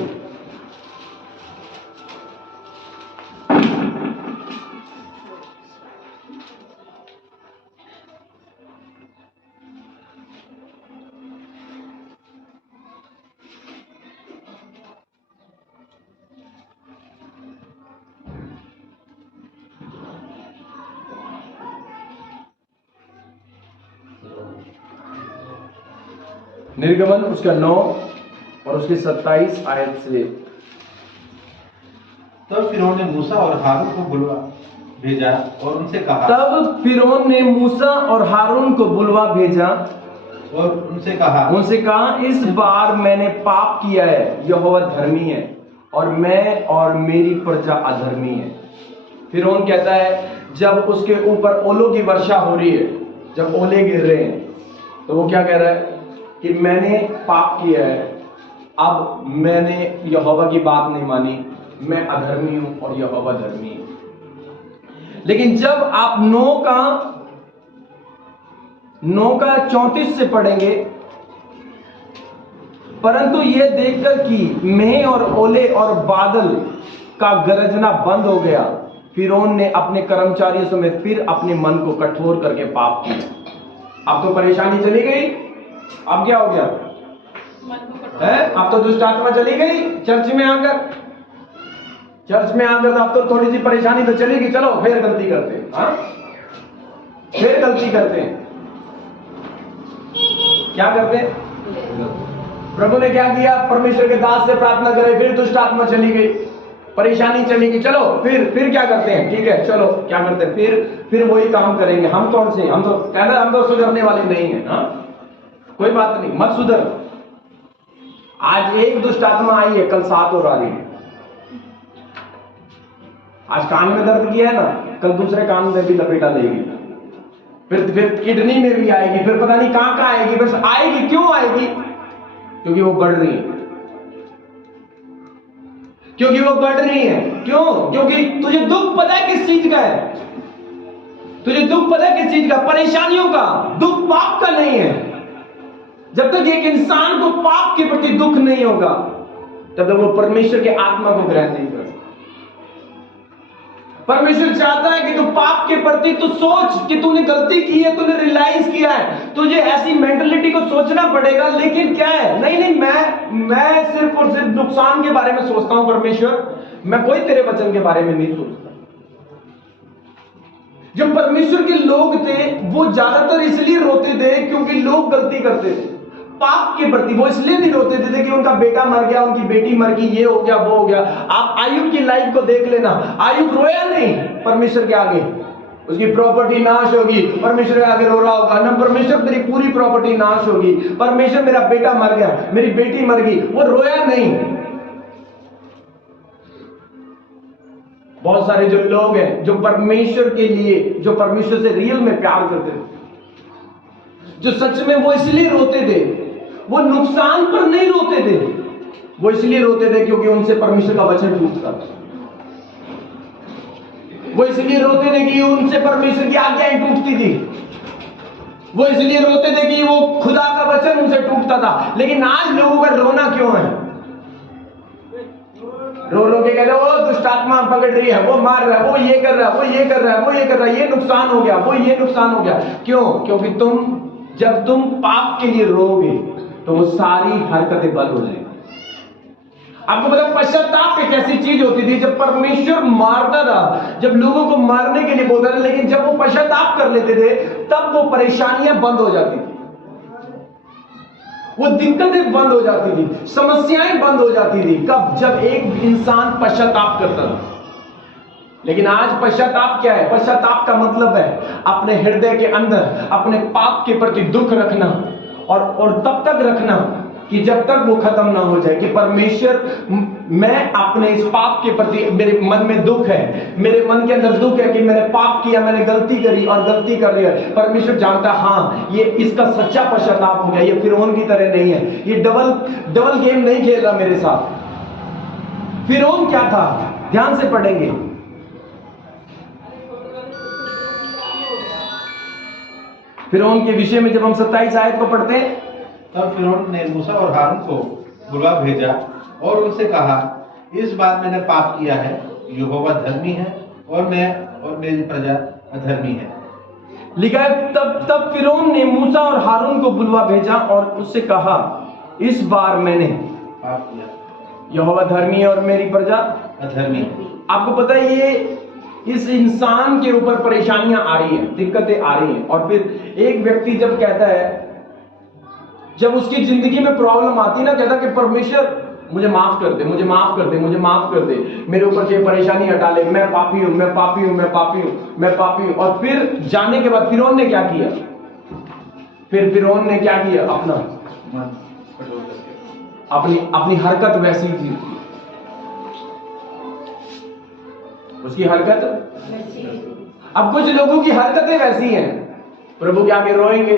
निर्गमन उसका 9 और उसके 27 आयत से। तब फिरौन ने मूसा और हारून को बुलवा भेजा और उनसे कहा तब फिरौन ने मूसा और हारून को बुलवा भेजा और उनसे कहा इस बार मैंने पाप किया है, यहोवा धर्मी है और मैं और मेरी प्रजा अधर्मी है। फिरौन कहता है जब उसके ऊपर ओलों की वर्षा हो रही है, जब ओले गिर रहे हैं, तो वो क्या कह रहा है कि मैंने पाप किया है, अब मैंने यहोवा की बात नहीं मानी, मैं अधर्मी हूं और यहोवा धर्मी है। लेकिन जब आप 9 का 34 से पढ़ेंगे, परंतु यह देखकर कि मेंह और ओले और बादल का गरजना बंद हो गया, फिरौन ने अपने कर्मचारियों समेत फिर अपने मन को कठोर करके पाप किया। अब तो परेशानी चली गई, अब क्या हो गया है? अब तो दुष्ट आत्मा चली गई चर्च में आकर तो अब तो थोड़ी सी परेशानी तो चलेगी, चलो फिर गलती करते हैं। हाँ, फिर गलती करते हैं। क्या करते हैं? प्रभु ने क्या किया? परमेश्वर के दास से प्रार्थना करे, फिर दुष्ट आत्मा चली गई, परेशानी चली गई, चलो फिर क्या करते हैं? ठीक है, चलो क्या करते हैं? फिर वही काम करेंगे। हम कौन से, हम तो सुधरने वाले नहीं है। हाँ, कोई बात नहीं, मत सुधर। आज एक दुष्ट आत्मा आई है, कल 7 और आ रही है। आज कान में दर्द किया है ना, कल दूसरे कान में भी लपेटा देगी, फिर किडनी में भी आएगी, फिर पता नहीं कहां कहां आएगी, बस आएगी। क्यों आएगी? क्योंकि वो बढ़ रही है, क्योंकि वो बढ़ रही है। क्यों? क्योंकि तुझे दुख पता है किस चीज का है? तुझे दुख पता है किस चीज का? परेशानियों का। दुख पाप का नहीं है। जब तक एक इंसान को पाप के प्रति दुख नहीं होगा, तब तक वो परमेश्वर के आत्मा को ग्रहण नहीं कर सकता। परमेश्वर चाहता है कि तू पाप के प्रति तू सोच कि तूने गलती की है, तूने रियलाइज किया है, तुझे ऐसी मेंटलिटी को सोचना पड़ेगा। लेकिन क्या है, नहीं मैं सिर्फ और सिर्फ नुकसान के बारे में सोचता हूं परमेश्वर, मैं कोई तेरे वचन के बारे में नहीं सोचता। जो परमेश्वर के लोग थे वो ज्यादातर इसलिए रोते थे क्योंकि लोग गलती करते थे पाप के प्रति। वो इसलिए नहीं रोते थे कि उनका बेटा मर गया, उनकी बेटी मर गई, ये हो गया, वो हो गया। आप आयुब की लाइफ को देख लेना, आयुब रोया नहीं परमेश्वर के आगे, उसकी प्रॉपर्टी नाश होगी, परमेश्वर के आगे रो रहा होगा ना, परमेश्वर मेरी पूरी प्रॉपर्टी नाश होगी, परमेश्वर मेरा बेटा मर गया, मेरी बेटी मर गई, वो रोया नहीं। बहुत सारे जो लोग हैं जो परमेश्वर के लिए, जो परमेश्वर से रियल में प्यार करते थे, जो सच में वो इसलिए रोते थे, वो नुकसान पर नहीं रोते थे, वो इसलिए रोते थे क्योंकि उनसे परमेश्वर का वचन टूटता था। वो इसलिए रोते थे कि उनसे परमेश्वर की आज्ञाएं टूटती थी। वो इसलिए रोते थे कि वो खुदा का वचन उनसे टूटता था। लेकिन आज लोगों का रोना क्यों है? रो के कहते वो दुष्ट आत्मा पकड़ रही है, वो मार रहा है, वो ये कर रहा है, वो ये कर रहा है, वो ये कर रहा है, ये नुकसान हो गया, वो ये नुकसान हो गया। क्यों? क्योंकि जब तुम पाप के लिए रोगे तो वो सारी हरकतें बंद हो जाएंगी। आपको पता, पश्चाताप एक ऐसी चीज होती थी, जब परमेश्वर मारता था, जब लोगों को मारने के लिए बोलता था, लेकिन जब वो पश्चाताप कर लेते थे तब वो परेशानियां बंद हो जाती थी, वो दिक्कतें बंद हो जाती थी, समस्याएं बंद हो जाती थी। कब? जब एक इंसान पश्चाताप करता था। लेकिन आज पश्चाताप क्या है? पश्चाताप का मतलब है अपने हृदय के अंदर अपने पाप के प्रति दुख रखना, और तब तक रखना कि जब तक वो खत्म ना हो जाए कि परमेश्वर, मैं अपने इस पाप के प्रति, मेरे मन में दुख है, मेरे मन के अंदर दुख है कि मैंने पाप किया, मैंने गलती करी और गलती कर रही है। परमेश्वर जानता है, हाँ ये इसका सच्चा पश्चाताप हो गया, ये फिरौन की तरह नहीं है, ये डबल गेम नहीं खेल रहा मेरे साथ। फिरौन क्या था? ध्यान से पढ़ेंगे। फिरौन के विषय में जब हम 27 आयत को पढ़ते हैं, तब फिरौन ने मूसा और हारून को बुलवा भेजा और उनसे कहा, इस बार मैंने पाप किया है, यहोवा धर्मी है और मेरी प्रजा अधर्मी है। लिखा है, तब फिरौन ने मूसा और हारून को बुलवा भेजा और उससे कहा, इस बार मैंने पाप किया, यहोवा धर्मी है और मेरी प्रजा अधर्मी है। आपको पता है ये इस इंसान के ऊपर परेशानियां आ रही हैं, दिक्कतें आ रही हैं, और फिर एक व्यक्ति जब कहता है, जब उसकी जिंदगी में प्रॉब्लम आती है ना, कहता कि परमेश्वर मुझे माफ कर दे, मुझे माफ कर दे, मुझे माफ कर दे, मेरे ऊपर से परेशानी हटा ले, मैं पापी हूं, मैं पापी हूं, मैं पापी हूं, मैं पापी हूं। और फिर जाने के बाद फिरौन ने क्या किया? फिर फिरौन ने क्या किया? अपनी हरकत वैसी थी, उसकी हरकत। अब कुछ लोगों की हरकतें वैसी हैं, प्रभु के आगे रोएंगे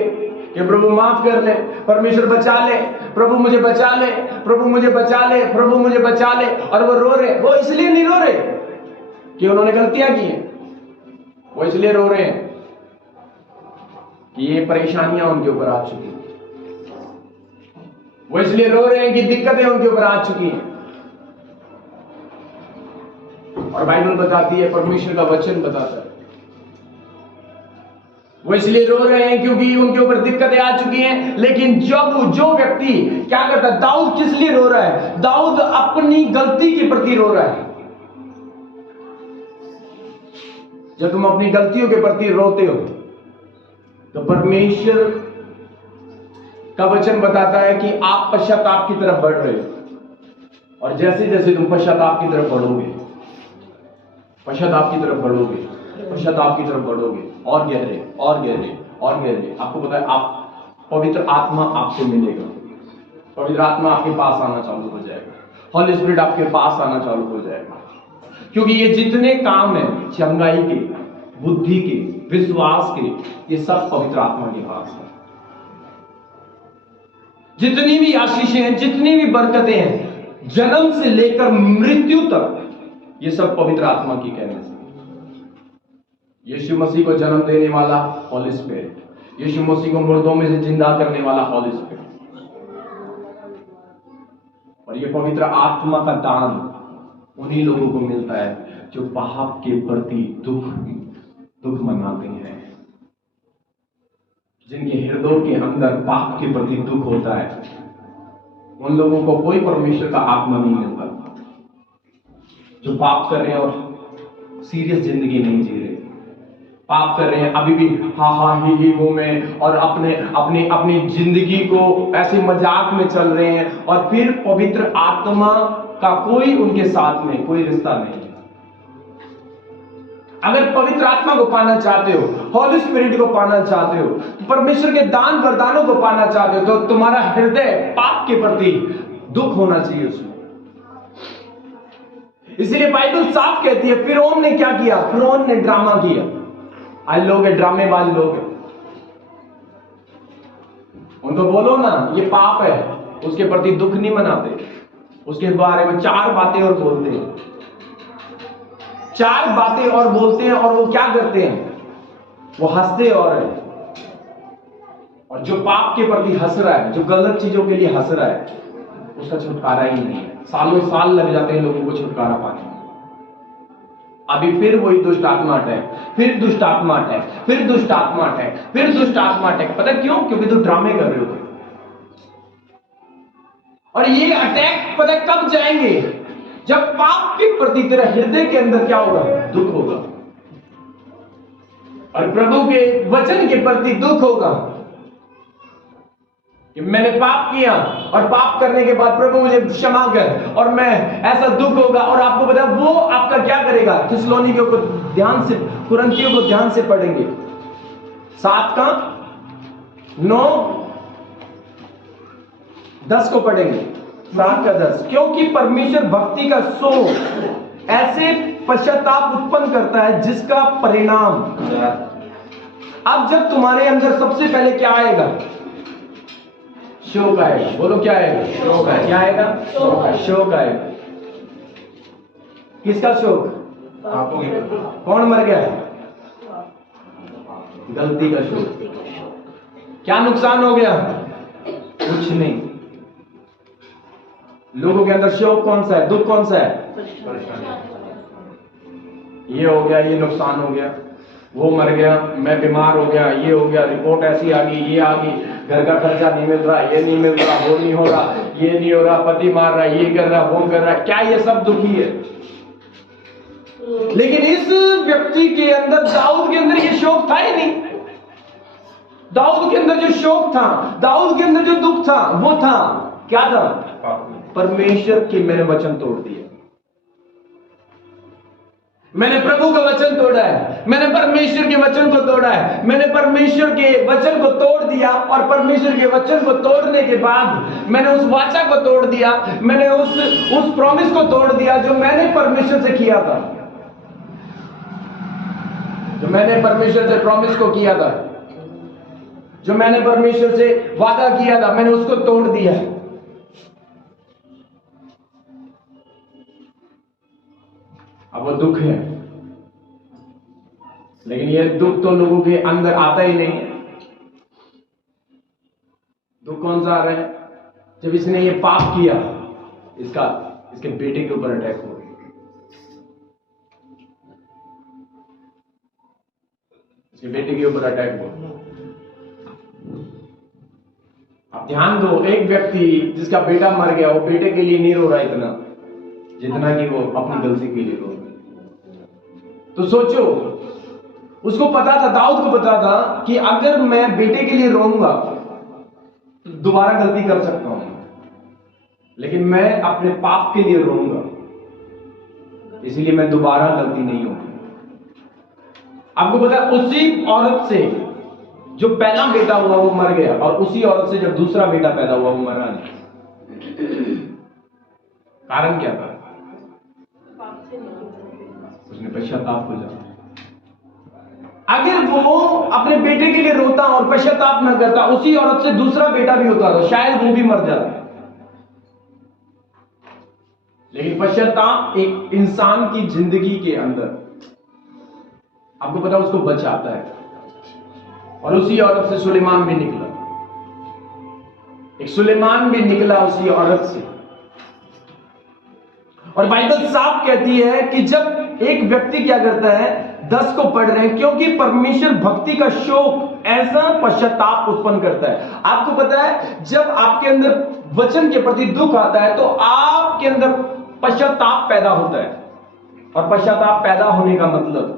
कि प्रभु माफ कर ले, परमेश्वर बचा ले, प्रभु मुझे बचा ले, प्रभु मुझे बचा ले, प्रभु मुझे बचा ले। और वो रो रहे, वो इसलिए नहीं रो रहे कि उन्होंने गलतियां की हैं, वो इसलिए रो रहे हैं कि ये परेशानियां उनके ऊपर आ चुकी हैं, वो इसलिए रो रहे हैं कि दिक्कतें उनके ऊपर आ चुकी हैं। और बाइबल बताती है, परमेश्वर का वचन बताता है, वो इसलिए रो रहे हैं क्योंकि उनके ऊपर दिक्कतें आ चुकी हैं। लेकिन जब जो व्यक्ति क्या करता है, दाऊद किस लिए रो रहा है? दाऊद अपनी गलती के प्रति रो रहा है। जब तुम अपनी गलतियों के प्रति रोते हो तो परमेश्वर का वचन बताता है कि आप पश्चाताप की तरफ बढ़ रहे हो, और जैसे जैसे तुम पश्चाताप की तरफ बढ़ोगे, पश्चाताप की तरफ बढ़ोगे, पश्चाताप की तरफ बढ़ोगे, और गहरे और गहरे और गहरे, आपको पता है, आप पवित्र आत्मा आपसे मिलेगा, पवित्र आत्मा आपके पास आना चालू हो जाएगा, हॉली स्पिरिट आपके पास आना चालू हो जाएगा। क्योंकि ये जितने काम हैं, चंगाई के, बुद्धि के, विश्वास के, ये सब पवित्र आत्मा के पास है। जितनी भी आशीषें हैं, जितनी भी बरकतें हैं, जन्म से लेकर मृत्यु तक, ये सब पवित्र आत्मा की कहने से। यीशु मसीह को जन्म देने वाला हॉली स्पिरिट, यीशु मसीह को मुर्दों में से जिंदा करने वाला हॉली स्पिरिट, और ये पवित्र आत्मा का दान उन्हीं लोगों को मिलता है जो पाप के प्रति दुख मनाते हैं, जिनके हृदयों के अंदर पाप के प्रति दुख होता है। उन लोगों को कोई परमेश्वर का आत्मा नहीं मिलता, जो पाप कर रहे हैं और सीरियस जिंदगी नहीं जी रहे, पाप कर रहे हैं अभी भी हा हा ही हो में, और अपनी जिंदगी को ऐसे मजाक में चल रहे हैं, और फिर पवित्र आत्मा का कोई उनके साथ में कोई रिश्ता नहीं है। अगर पवित्र आत्मा को पाना चाहते हो, हॉली स्पिरिट को पाना चाहते हो, परमेश्वर के दान वरदानों को पाना चाहते हो, तो तुम्हारा हृदय पाप के प्रति दुख होना चाहिए उसमें। इसलिए बाइबल साफ कहती है, फिरौन ने क्या किया? फिरौन ने ड्रामा किया। आज लोग हैं ड्रामेबाज लोग हैं, उनको बोलो ना ये पाप है, उसके प्रति दुख नहीं मनाते, उसके बारे में चार बातें और बोलते हैं, चार बातें और बोलते हैं, और वो क्या करते हैं? वो हंसते और जो पाप के प्रति हंस रहा है, जो गलत चीजों के लिए हंस रहा है, उसका छुटकारा ही नहीं है। सालों साल लग जाते हैं लोगों को छुटकारा पाने में। अभी फिर वही दुष्ट आत्मा अटैक, फिर दुष्ट आत्मा अटैक, फिर दुष्ट आत्मा अटैक, फिर दुष्ट आत्मा अटैक। पता क्यों? क्योंकि तो ड्रामे कर रहे होते। और ये अटैक पता कब जाएंगे? जब पाप के प्रति तेरा हृदय के अंदर क्या होगा? दुख होगा, और प्रभु के वचन के प्रति दुख होगा कि मैंने पाप किया, और पाप करने के बाद प्रभु मुझे क्षमा कर, और मैं ऐसा दुख होगा। और आपको पता वो आपका क्या करेगा? थिस्सलुनीकियों को ध्यान से, कुरिन्थियों को ध्यान से पढ़ेंगे, 7 का 9 10 को पढ़ेंगे, 7 का 10। क्योंकि परमेश्वर भक्ति का शोक ऐसे पश्चाताप उत्पन्न करता है जिसका परिणाम, अब जब तुम्हारे अंदर सबसे पहले क्या आएगा? शोक आएगा। बोलो क्या आएगा? शोक आएगा। क्या आएगा? शोक आएगा। किसका शोक? कौन मर गया? गलती का शोक। क्या नुकसान हो गया? कुछ नहीं, लोगों के अंदर शोक कौन सा है, दुख कौन सा है? ये हो गया, ये नुकसान हो गया, वो मर गया, मैं बीमार हो गया, ये हो गया, रिपोर्ट ऐसी आ गई, ये आ गई, घर का खर्चा नहीं मिल रहा, ये नहीं मिल रहा, वो नहीं हो रहा, ये नहीं हो रहा, पति मार रहा है, ये कर रहा है, वो कर रहा है। क्या ये सब दुखी है? लेकिन इस व्यक्ति के अंदर, दाऊद के अंदर ये शोक था ही नहीं। दाऊद के अंदर जो शोक था, दाऊद के अंदर जो दुख था, वो था क्या था? परमेश्वर के मैंने वचन तोड़ दिए, मैंने प्रभु का वचन तोड़ा है, मैंने परमेश्वर के वचन को तोड़ा है, मैंने परमेश्वर के वचन को तोड़ दिया। और परमेश्वर के वचन को तोड़ने के बाद मैंने उस वाचा को तोड़ दिया, मैंने उस प्रॉमिस को तोड़ दिया जो मैंने परमेश्वर से किया था, जो मैंने परमेश्वर से प्रॉमिस को किया था, जो मैंने परमेश्वर से वादा किया था, मैंने उसको तोड़ दिया। अब वो दुख है, लेकिन ये दुख तो लोगों के अंदर आता ही नहीं है। दुख कौन सा आ रहा है? जब इसने ये पाप किया, इसके बेटे के ऊपर अटैक हो गया, इसके बेटे के ऊपर अटैक हुआ। अब ध्यान दो, एक व्यक्ति जिसका बेटा मर गया, वो बेटे के लिए नहीं रो रहा इतना जितना कि वो अपनी गलती के लिए रो रहा। तो सोचो, उसको पता था, दाऊद को पता था कि अगर मैं बेटे के लिए रोऊंगा तो दोबारा गलती कर सकता हूं, लेकिन मैं अपने पाप के लिए रोऊंगा, इसीलिए मैं दोबारा गलती नहीं होगी। आपको पता है, उसी औरत से जो पहला बेटा हुआ वो मर गया, और उसी औरत से जब दूसरा बेटा पैदा हुआ वो मरा नहीं। कारण क्या था? उसने पश्चाताप को जाना। अगर वो अपने बेटे के लिए रोता और पश्चाताप न करता, उसी औरत से दूसरा बेटा भी होता तो शायद वो भी मर जाता। लेकिन पश्चाताप एक इंसान की जिंदगी के अंदर, आपको पता, उसको बचाता है। और उसी औरत से सुलेमान भी निकला, एक सुलेमान भी निकला उसी औरत से। और बाइबल साफ कहती है कि जब एक व्यक्ति क्या करता है, 10 को पढ़ रहे हैं, क्योंकि परमेश्वर भक्ति का शोक ऐसा पश्चाताप उत्पन्न करता है। आपको पता है, जब आपके अंदर वचन के प्रति दुख आता है तो आपके अंदर पश्चाताप पैदा होता है। और पश्चाताप पैदा होने का मतलब,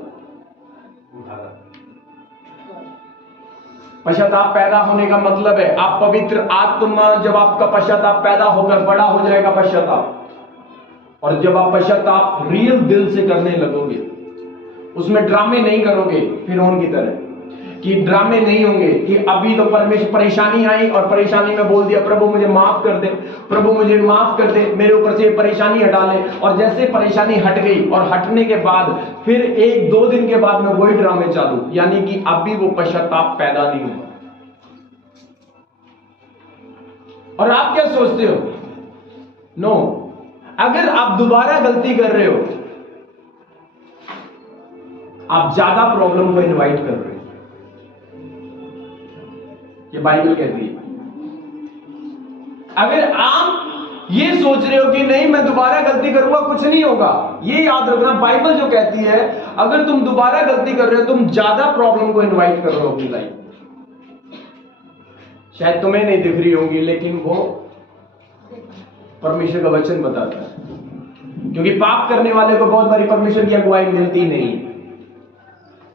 पश्चाताप पैदा होने का मतलब है, आप पवित्र आत्मा, जब आपका पश्चाताप पैदा होकर बड़ा हो जाएगा पश्चाताप, और जब आप पश्चाताप रियल दिल से करने लगोगे, उसमें ड्रामे नहीं करोगे फिरौन की तरह, कि ड्रामे नहीं होंगे कि अभी तो परमेश्वर परेशानी आई और परेशानी में बोल दिया प्रभु मुझे माफ कर दे, प्रभु मुझे माफ कर दे, मेरे ऊपर से परेशानी हटा ले, और जैसे परेशानी हट गई और हटने के बाद फिर 1-2 दिन के बाद में वही ड्रामे चालू, यानी कि अभी वो पश्चाताप पैदा नहीं हुआ। और आप क्या सोचते हो? नो, अगर आप दोबारा गलती कर रहे हो, आप ज्यादा प्रॉब्लम को इनवाइट कर रहे हो। ये बाइबल कहती है। अगर आप ये सोच रहे हो कि नहीं मैं दोबारा गलती करूंगा कुछ नहीं होगा, ये याद रखना, बाइबल जो कहती है अगर तुम दोबारा गलती कर रहे हो तुम ज्यादा प्रॉब्लम को इनवाइट कर रहे हो अपनी लाइफ। शायद तुम्हें नहीं दिख रही होंगी, लेकिन वो परमेश्वर का वचन बताता है, क्योंकि पाप करने वाले को बहुत बारी परमेश्वर की अगुवाई मिलती नहीं।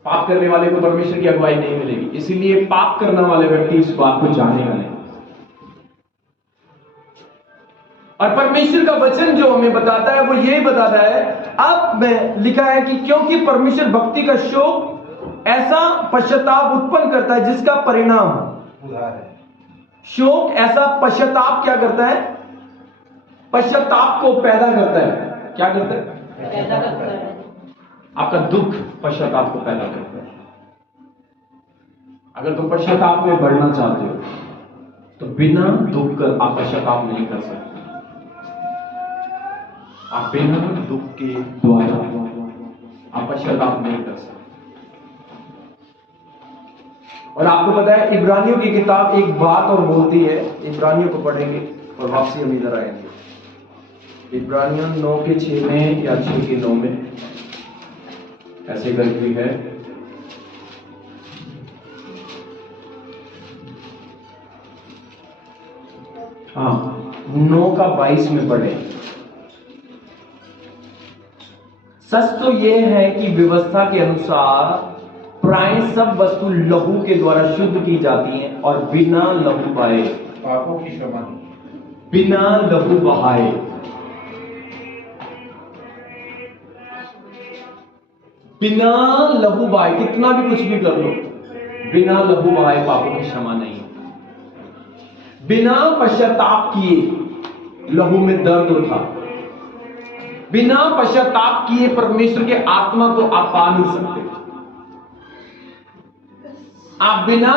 पाप करने वाले को परमेश्वर की अगुवाई नहीं मिलेगी, इसीलिए पाप करने वाले व्यक्ति इस बात को जानेगा नहीं। और परमेश्वर का वचन जो हमें बताता है वो यही बताता है, अब में लिखा है कि क्योंकि परमेश्वर भक्ति का शोक ऐसा पश्चाताप उत्पन्न करता है जिसका परिणाम उधार है। शोक ऐसा पश्चाताप क्या करता है? पश्चाताप को पैदा करता है। क्या करता है? पैदा करता है। आपका दुख पश्चाताप को पैदा करता है। अगर तुम पश्चाताप में बढ़ना चाहते हो तो बिना दुख कर आप पश्चाताप नहीं कर सकते। आप बिना दुख के द्वारा आप पश्चाताप नहीं कर सकते। और आपको पता है इब्रानियों की किताब एक बात और बोलती है, इब्रानियों को पढ़ेंगे और वापसी हम इधर आएंगे। इब्रानियों 9:6 में या 6:9 में ऐसे करके है। हाँ, 9:22 में पढ़े। सच तो यह है कि व्यवस्था के अनुसार प्राय सब वस्तु लहू के द्वारा शुद्ध की जाती हैं और बिना लहू बहाए पापों की क्षमा नहीं। बिना लहू बहाए बिना लहू बहाए, कितना भी कुछ भी कर लो, बिना लहू बहाए पापों की क्षमा नहीं। बिना पश्चाताप किए लहू में दर्द उठा, बिना पश्चाताप किए परमेश्वर के आत्मा को आप पा नहीं सकते। आप बिना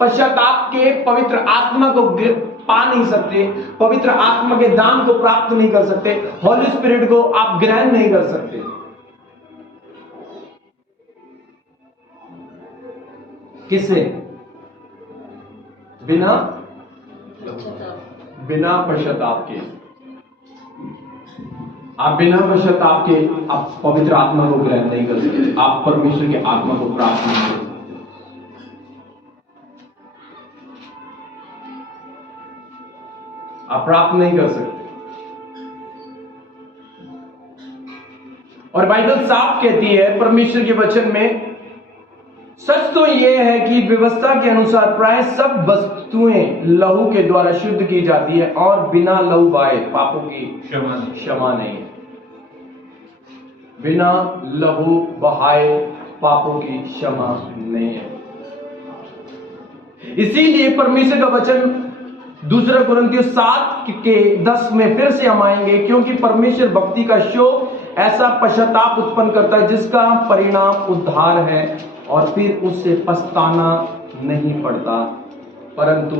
पश्चाताप के पवित्र आत्मा को पा नहीं सकते, पवित्र आत्मा के दान को प्राप्त नहीं कर सकते, होली स्पिरिट को आप ग्रहण नहीं कर सकते। किससे? बिना पश्चाताप के। आप बिना पश्चाताप के आप पवित्र आत्मा को ग्रहण नहीं कर सकते, आप परमेश्वर के आत्मा को प्राप्त नहीं कर सकते। आप प्राप्त नहीं कर सकते। और बाइबल साफ कहती है परमेश्वर के वचन में, सच तो यह है कि व्यवस्था के अनुसार प्राय सब वस्तुएं लहू के द्वारा शुद्ध की जाती है और बिना लहू बहाए पापों की क्षमा नहीं है। बिना लहू बहाए पापों की क्षमा नहीं है। इसीलिए परमेश्वर का वचन 2 कुरिन्थियों 7:10 में फिर से हम आएंगे, क्योंकि परमेश्वर भक्ति का शोक ऐसा पश्चाताप उत्पन्न करता है जिसका परिणाम उद्धार है और फिर उससे पछताना नहीं पड़ता, परंतु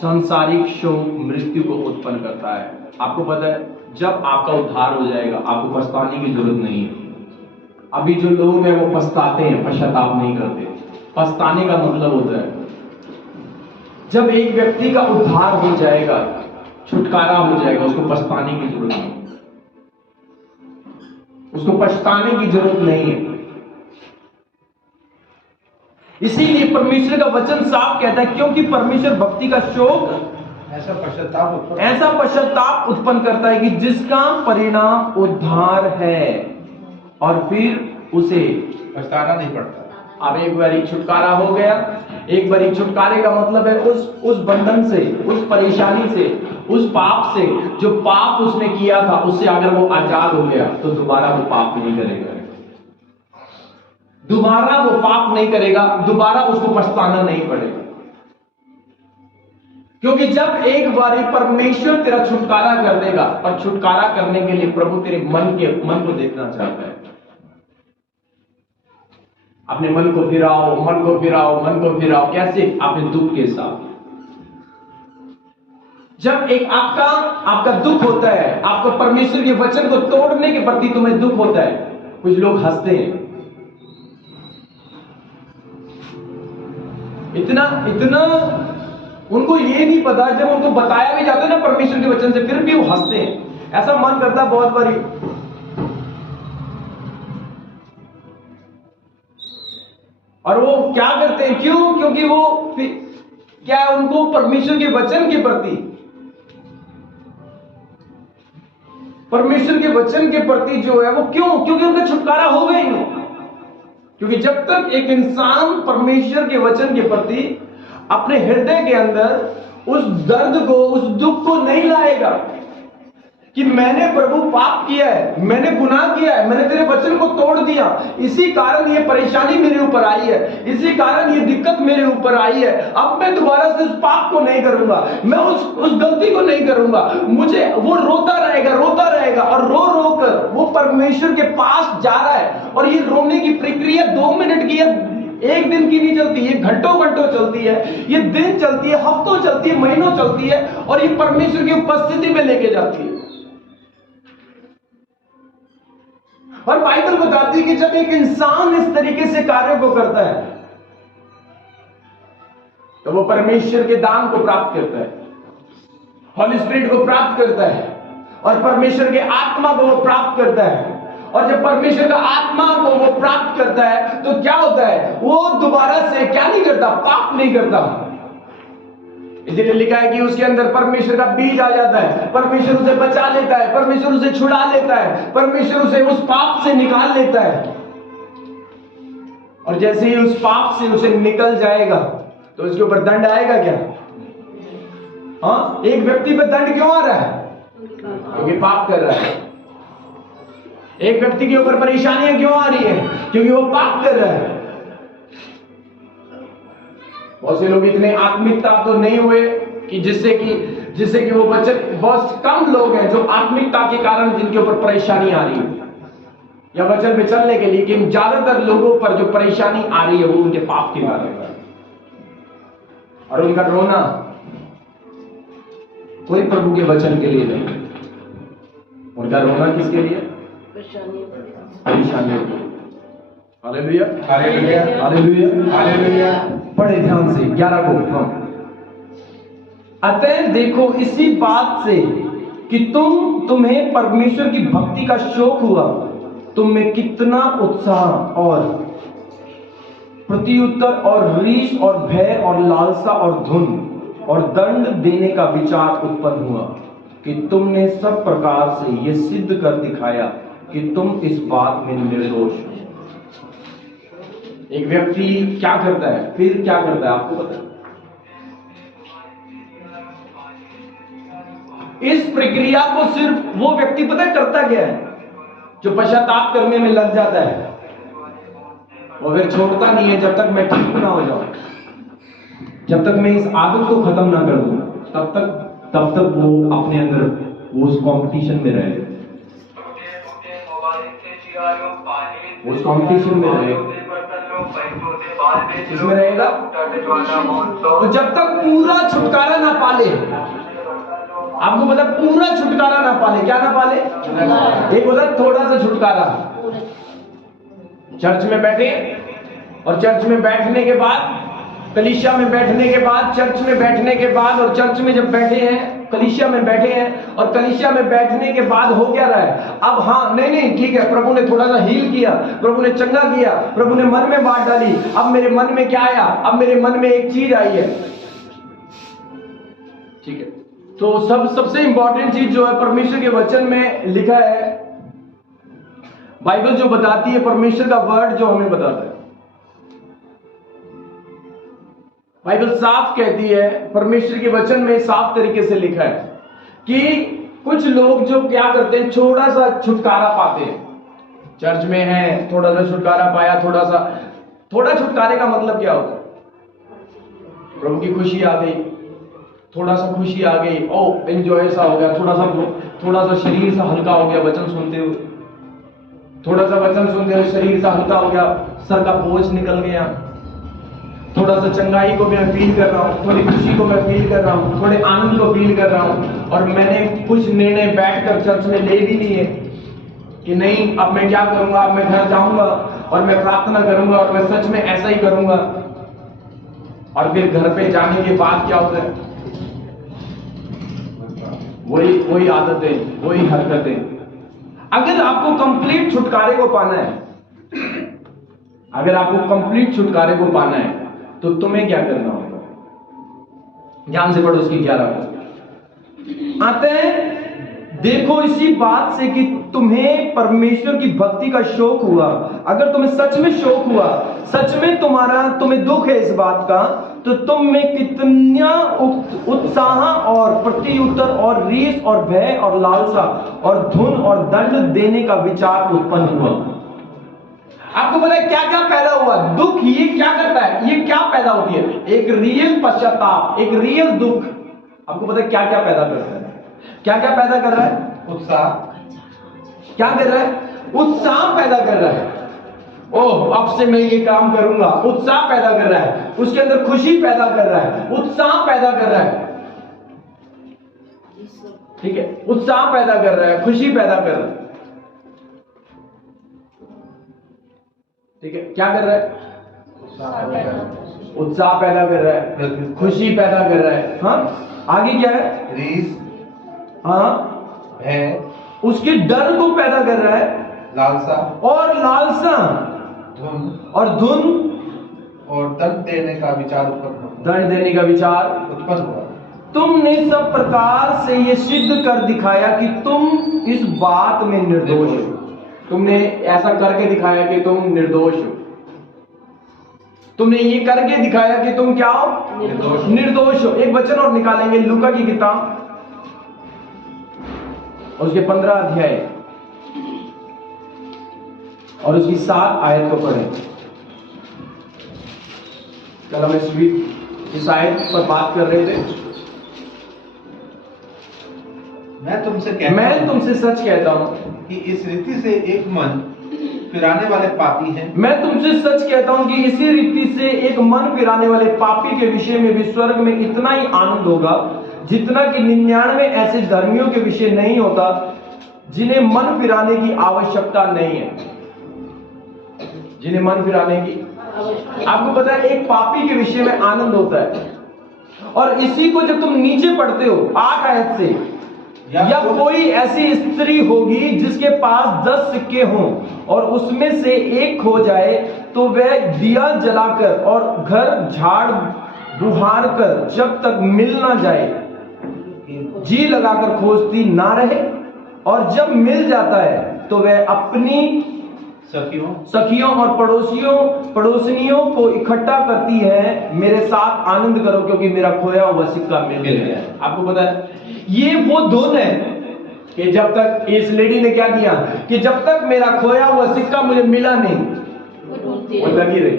सांसारिक शोक मृत्यु को उत्पन्न करता है। आपको पता है, जब आपका उद्धार हो जाएगा आपको पछताने की जरूरत नहीं है। अभी जो लोग हैं वो पछताते हैं, पश्चाताप नहीं करते। पछताने का मतलब होता है जब एक व्यक्ति का उद्धार हो जाएगा, छुटकारा हो जाएगा, उसको पछताने की जरूरत नहीं, उसको पछताने की जरूरत नहीं है। इसीलिए परमेश्वर का वचन साफ कहता है, क्योंकि परमेश्वर भक्ति का शोक ऐसा पश्चाताप उत्पन्न करता है कि जिसका परिणाम उद्धार है और फिर उसे पछताना नहीं पड़ता। अब एक बार छुटकारा हो गया, एक बार छुटकारे का मतलब है उस बंधन से, उस परेशानी से, उस पाप से, जो पाप उसने किया था उससे अगर वो आजाद हो गया तो दोबारा वो पाप नहीं करेगा, दोबारा वो पाप नहीं करेगा, दोबारा उसको पछताना नहीं पड़ेगा। क्योंकि जब एक बार परमेश्वर तेरा छुटकारा कर देगा, और छुटकारा करने के लिए प्रभु तेरे मन को देखना चाहता है। अपने मन को फिराओ, मन को फिराओ, मन को फिराओ। कैसे? अपने दुख के साथ। जब एक आपका दुख होता है, आपको परमेश्वर के वचन को तोड़ने के प्रति तुम्हें दुख होता है, कुछ लोग हंसते हैं, इतना उनको ये नहीं पता, जब उनको बताया भी जाता है ना परमेश्वर के वचन से, फिर भी वो हंसते हैं। ऐसा मन करता है बहुत बारी, और वो क्या करते हैं? क्यों? क्योंकि वो क्या उनको परमेश्वर के वचन के प्रति, परमेश्वर के वचन के प्रति जो है वो क्यों? क्योंकि उनका छुटकारा हो गया ही नहीं। क्योंकि जब तक एक इंसान परमेश्वर के वचन के प्रति अपने हृदय के अंदर उस दर्द को, उस दुख को नहीं लाएगा कि मैंने प्रभु पाप किया है, मैंने गुनाह किया है, मैंने तेरे वचन को तोड़ दिया, इसी कारण ये परेशानी मेरे ऊपर आई है, इसी कारण ये दिक्कत मेरे ऊपर आई है, अब मैं दोबारा से उस पाप को नहीं करूंगा, मैं उस गलती को नहीं करूंगा। मुझे वो रोता रहेगा और रो रो कर वो परमेश्वर के पास जा रहा है। और ये रोने की प्रक्रिया 2 मिनट की है, 1 दिन की नहीं चलती, ये घंटों चलती है, ये दिन चलती है, हफ्तों चलती है, महीनों चलती है, और ये परमेश्वर की उपस्थिति में लेके जाती है। और बाइबल बताती है कि जब एक इंसान इस तरीके से कार्यों को करता है तो वो परमेश्वर के दान को प्राप्त करता है। हॉली स्पिरिट को प्राप्त करता है और परमेश्वर के आत्मा को वो प्राप्त करता है। और जब परमेश्वर का आत्मा को वो प्राप्त करता है तो क्या होता है, वो दोबारा से क्या नहीं करता, पाप नहीं करता। इसलिए लिखा है कि उसके अंदर परमेश्वर का बीज आ जाता है, परमेश्वर उसे बचा लेता है, परमेश्वर उसे छुड़ा लेता है, परमेश्वर उसे उस पाप से निकाल लेता है। और जैसे ही उस पाप से उसे निकल जाएगा तो उसके ऊपर दंड आएगा क्या? हाँ, एक व्यक्ति पर दंड क्यों आ रहा है? क्योंकि पाप कर रहा है। एक व्यक्ति के ऊपर परेशानियां क्यों आ रही है? क्योंकि वो पाप कर रहा है। बहुत से लोग इतने आत्मिकता तो नहीं हुए कि जिससे कि वो वचन, बहुत कम लोग हैं जो आत्मिकता के कारण जिनके ऊपर परेशानी आ रही है या वचन पे चलने के लिए, लेकिन ज्यादातर लोगों पर जो परेशानी आ रही है वो उनके पाप के कारण है। और उनका रोना कोई प्रभु के वचन के लिए नहीं, उनका रोना किसके लिए? परेशानियों। Hallelujah, hallelujah, hallelujah, hallelujah. बड़े ध्यान से 11 को हम। अतः देखो इसी बात से कि तुम्हें परमेश्वर की भक्ति का शौक हुआ, तुम में कितना उत्साह और प्रत्युत्तर और रीस और भय और लालसा और धुन और दंड देने का विचार उत्पन्न हुआ, कि तुमने सब प्रकार से यह सिद्ध कर दिखाया कि तुम इस बात में निर्दोष हो। एक व्यक्ति क्या करता है, फिर क्या करता है, आपको पता है? इस प्रक्रिया को सिर्फ वो व्यक्ति पता करता क्या है जो पश्चाताप करने में लग जाता है, वो फिर छोड़ता नहीं है जब तक मैं ठीक ना हो जाऊं, जब तक मैं इस आदत को खत्म ना कर दूं, तब तक वो अपने अंदर वो उस कंपटीशन में रहे, उस कंपटीशन में रहे, इसमें रहेगा। तो जब तक पूरा छुटकारा ना पाले, आपको पता पूरा छुटकारा ना पाले, क्या ना पाले? एक बोला थोड़ा सा छुटकारा। चर्च में बैठे और चर्च में बैठने के बाद, कलीसिया में बैठने के बाद, चर्च में बैठने के बाद, और चर्च में जब बैठे हैं, कलीसिया में बैठे हैं, और कलीसिया में बैठने के बाद हो क्या रहा है? अब हाँ, नहीं ठीक है, प्रभु ने थोड़ा सा हील किया, प्रभु ने चंगा किया, प्रभु ने मन में बात डाली, अब मेरे मन में क्या आया? अब मेरे मन में एक चीज आई है। ठीक है, तो सबसे इंपॉर्टेंट चीज जो है परमेश्वर के वचन में लिखा है, बाइबल जो बताती है, परमेश्वर का वर्ड जो हमें बताता है, बाइबल साफ कहती है, परमेश्वर के वचन में साफ तरीके से लिखा है कि कुछ लोग जो क्या करते हैं, थोड़ा सा छुटकारा पाते हैं, चर्च में है, थोड़ा सा छुटकारा पाया, थोड़ा छुटकारे का मतलब क्या होता है? प्रभु की खुशी आ गई, थोड़ा सा खुशी आ गई, ओ एंजॉय सा हो गया, थोड़ा सा शरीर सा हल्का हो गया वचन सुनते हुए, थोड़ा सा वचन सुनते हुए शरीर सा हल्का हो गया, सर का बोझ निकल गया, थोड़ा सा चंगाई को मैं फील कर रहा हूँ, थोड़ी खुशी को मैं फील कर रहा हूँ, थोड़े आनंद को फील कर रहा हूँ, और मैंने कुछ निर्णय बैठकर चर्च में ले भी लिए कि नहीं, अब मैं क्या करूंगा, अब मैं घर जाऊंगा और मैं प्रार्थना करूंगा और मैं सच में ऐसा ही करूंगा। और फिर घर पे जाने के बाद क्या होता है? वही आदतें, वही हरकतें। अगर आपको कंप्लीट छुटकारे को पाना है, अगर आपको कंप्लीट छुटकारे को पाना है तो तुम्हें क्या करना होगा? ध्यान से पढ़ो उसकी 11 को। आते हैं, देखो इसी बात से कि तुम्हें परमेश्वर की भक्ति का शौक हुआ। अगर तुम्हें सच में शौक हुआ, सच में तुम्हें दुख है इस बात का, तो तुम में कितना उत्साह और प्रत्युत्तर और रीस और भय और लालसा और धुन और दंड देने का विचार उत्पन्न हुआ। आपको पता है क्या क्या पैदा हुआ? दुख ये क्या करता है? ये क्या पैदा होती है? एक रियल पश्चाताप, एक रियल दुख। आपको पता है क्या क्या पैदा करता है? क्या क्या पैदा कर रहा है? उत्साह। क्या कर रहा है? उत्साह पैदा कर रहा है। ओह, अब से मैं ये काम करूंगा, उत्साह पैदा कर रहा है, उसके अंदर खुशी पैदा कर रहा है, उत्साह पैदा कर रहा है। ठीक है, उत्साह पैदा कर रहा है, खुशी पैदा कर रहा है। ठीक है, क्या कर रहा है? उत्साह पैदा कर रहा है, खुशी पैदा कर रहा है। हाँ, आगे क्या है? रीस, हाँ, भय, उसके डर को पैदा कर रहा है, लालसा और लालसा, धुन और धुन, और दंड देने का विचार दंड देने का विचार उत्पन्न हुआ। तुमने सब प्रकार से ये सिद्ध कर दिखाया कि तुम इस बात में निर्दोष हो। तुमने ऐसा करके दिखाया कि तुम निर्दोष हो। तुमने ये करके दिखाया कि तुम क्या हो? निर्दोष हो। एक वचन और निकालेंगे, लूका की किताब और उसके 15 अध्याय और उसकी 7 आयत को पढ़ें। कल हम इस आयत पर बात कर रहे थे। मैं तुमसे सच कहता हूं कि इस रीति से एक मन फिराने वाले पापी हैं। मैं तुमसे सच कहता हूं कि इसी रीति से एक मन फिराने वाले पापी के विषय में भी स्वर्ग में इतना ही आनंद होगा जितना कि 99 ऐसे धर्मियों के विषय नहीं होता जिन्हें मन फिराने की आवश्यकता नहीं है। जिन्हें मन फिराने की, आपको पता है, एक पापी के विषय में आनंद होता है। और इसी को जब तुम नीचे पढ़ते हो 8 आयत से, या कोई ऐसी स्त्री होगी जिसके पास 10 सिक्के हों और उसमें से एक खो जाए तो वह दिया जलाकर और घर झाड़ बुहार कर जब तक मिल ना जाए जी लगाकर खोजती ना रहे, और जब मिल जाता है तो वह अपनी सखियों और पड़ोसियों को इकट्ठा करती है, मेरे साथ आनंद करो क्योंकि मेरा खोया हुआ सिक्का मिल गया। आपको पता है, ये वो धुन है कि जब तक इस लेडी ने क्या किया कि जब तक मेरा खोया हुआ सिक्का मुझे मिला नहीं, वो लगी रही।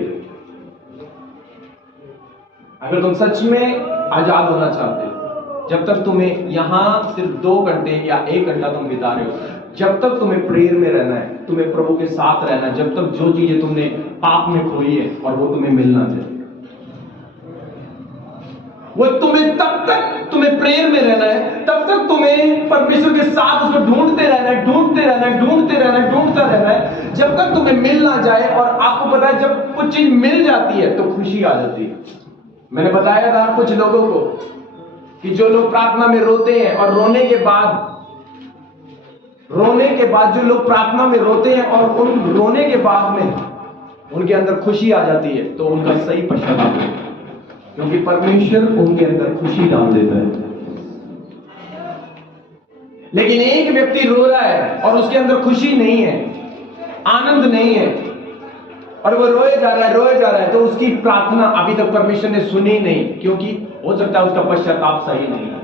अगर तुम सच में आजाद होना चाहते हो, जब तक तुम्हें यहां सिर्फ 2 घंटे या 1 घंटा तुम बिता रहे हो, जब तक तुम्हें प्रेयर में रहना है, तुम्हें प्रभु के साथ रहना है, जब तक जो चीजें तुमने पाप में खोई है और वो तुम्हें मिलना चाहिए, वो तुम्हें तब तक तुम्हें प्रेयर में रहना है, तब तक तुम्हें परमेश्वर के साथ उसको ढूंढते रहना है, जब तक तुम्हें मिल ना जाए। और आपको पता है, जब कुछ चीज मिल जाती है तो खुशी आ जाती है। मैंने बताया था कुछ लोगों को कि जो लोग प्रार्थना में रोते हैं और रोने के बाद जो लोग प्रार्थना में रोते हैं और उन रोने के बाद में उनके अंदर खुशी आ जाती है, तो उनका सही पश्चाताप है, क्योंकि परमेश्वर उनके अंदर खुशी डाल देता है। लेकिन एक व्यक्ति रो रहा है और उसके अंदर खुशी नहीं है, आनंद नहीं है, और वो रोए जा रहा है, तो उसकी प्रार्थना अभी तक परमेश्वर ने सुनी नहीं, क्योंकि हो सकता है उसका पश्चाताप सही नहीं है।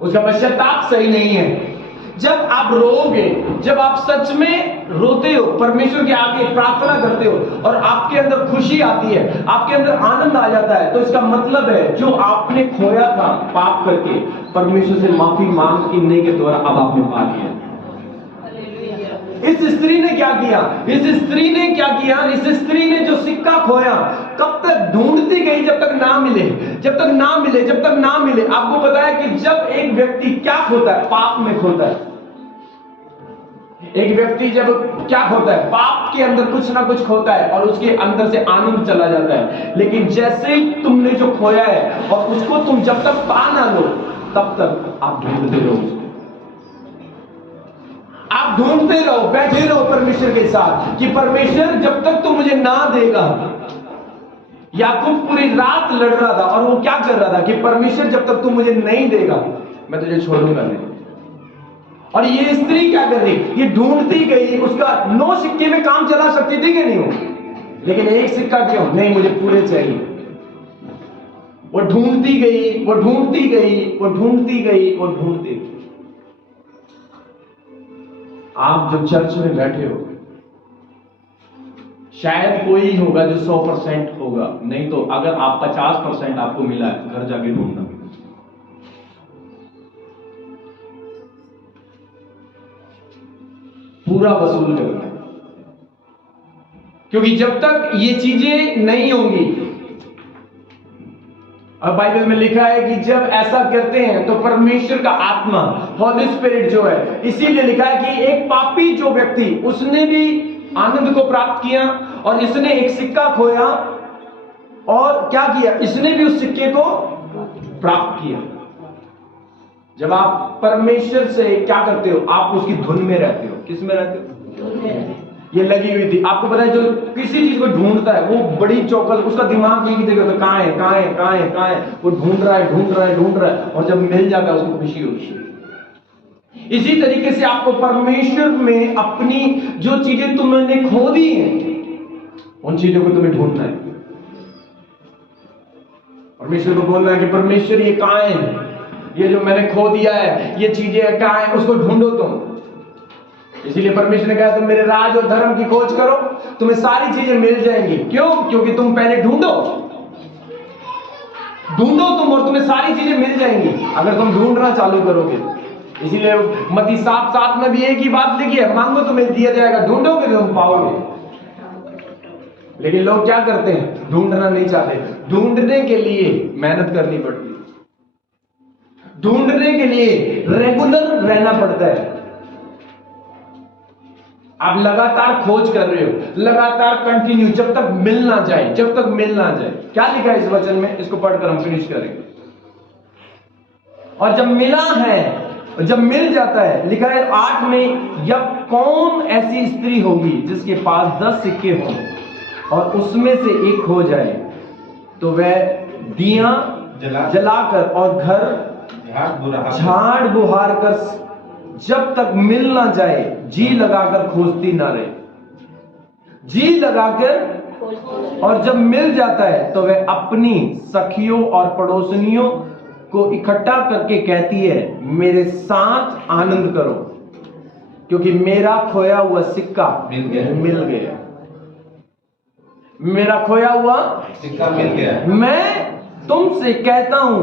उसका पश्चाताप सही नहीं है। जब आप रोओगे, जब आप सच में रोते हो, परमेश्वर के आगे प्रार्थना करते हो और आपके अंदर खुशी आती है, आपके अंदर आनंद आ जाता है, तो इसका मतलब है जो आपने खोया था पाप करके, परमेश्वर से माफी मांगने के द्वारा अब आपने पा लिया। इस स्त्री ने क्या किया? इस स्त्री ने जो सिक्का खोया, कब तक ढूंढती गई जब तक ना मिले। आपको पता है कि जब एक व्यक्ति क्या खोता है? पाप में खोता है। एक व्यक्ति जब क्या खोता है? पाप के अंदर कुछ ना कुछ खोता है और उसके अंदर से आनंद चला जाता है। लेकिन जैसे ही तुमने जो खोया है और उसको तुम जब तक पा ना लो, तब तक आप ढूंढते रहो, आप ढूंढते रहो, बैठे रहो परमेश्वर के साथ कि परमेश्वर जब तक तू मुझे ना देगा। याकूब पूरी रात लड़ रहा था और वो क्या कर रहा था कि परमेश्वर जब तक तू मुझे नहीं देगा, मैं तुझे छोड़ूंगा नहीं। और ये स्त्री क्या कर रही? ये ढूंढती गई, उसका 9 सिक्के में काम चला सकती थी कि नहीं हो, लेकिन एक सिक्का क्यों नहीं, मुझे पूरे चाहिए। वो ढूंढती गई। आप जब चर्च में बैठे हो, शायद कोई होगा जो 100% होगा, नहीं तो अगर आप 50% आपको मिला है, घर जाके ढूंढना, पूरा वसूल करना, क्योंकि जब तक ये चीजें नहीं होंगी, और बाइबल में लिखा है कि जब ऐसा करते हैं तो परमेश्वर का आत्मा, हॉली स्पिरिट जो है, इसीलिए लिखा है कि एक पापी जो व्यक्ति, उसने भी आनंद को प्राप्त किया और इसने एक सिक्का खोया और क्या किया? इसने भी उस सिक्के को प्राप्त किया। जब आप परमेश्वर से क्या करते हो, आप उसकी धुन में रहते हो। किस में रहते हो? ये लगी हुई थी। आपको पता है जो किसी चीज को ढूंढता है वो बड़ी चौकल, उसका दिमाग एक ही जगह पे कहां है, कहां है, कहां है, कहां है, वो ढूंढ रहा है, ढूंढ रहा है, ढूंढ रहा है, और जब मिल जाता है उसको खुशी होती है। इसी तरीके से आपको परमेश्वर में अपनी जो चीजें तुमने खो दी हैं, उन चीजों को तुम्हें ढूंढना है। परमेश्वर को बोलना है कि परमेश्वर ये कहां है, ये जो मैंने खो दिया है, ये चीजें कहां है, उसको ढूंढो तुम। इसीलिए परमेश्वर ने कहा तुम मेरे राज और धर्म की खोज करो, तुम्हें सारी चीजें मिल जाएंगी। क्यों? क्योंकि तुम पहले ढूंढो तुम, और तुम्हें सारी चीजें मिल जाएंगी अगर तुम ढूंढना चालू करोगे। इसीलिए मत्ती 7:7 में भी एक ही बात लिखी है, मांगो तुम्हें दिया जाएगा, ढूंढोगे तुम पाओगे। लेकिन लोग क्या करते हैं? ढूंढना नहीं चाहते। ढूंढने के लिए मेहनत करनी पड़ती है, ढूंढने के लिए रेगुलर रहना पड़ता है। आप लगातार खोज कर रहे हो, लगातार कंटिन्यू, जब तक मिल ना जाए, जब तक मिल ना जाए। क्या लिखा है इस वचन में? इसको पढ़कर हम फिनिश करेंगे। और जब मिला है, जब मिल जाता है, लिखा है 8 में, जब कौन ऐसी स्त्री होगी जिसके पास 10 सिक्के हों और उसमें से एक खो जाए, तो वह दिया जलाकर और घर झाड़ बुहार कर जब तक मिल ना जाए जी लगाकर खोजती ना रहे। जी लगाकर, और जब मिल जाता है तो वह अपनी सखियों और पड़ोसनियों को इकट्ठा करके कहती है, मेरे साथ आनंद करो क्योंकि मेरा खोया हुआ सिक्का मिल गया। मेरा खोया हुआ सिक्का मिल गया। मैं तुमसे कहता हूं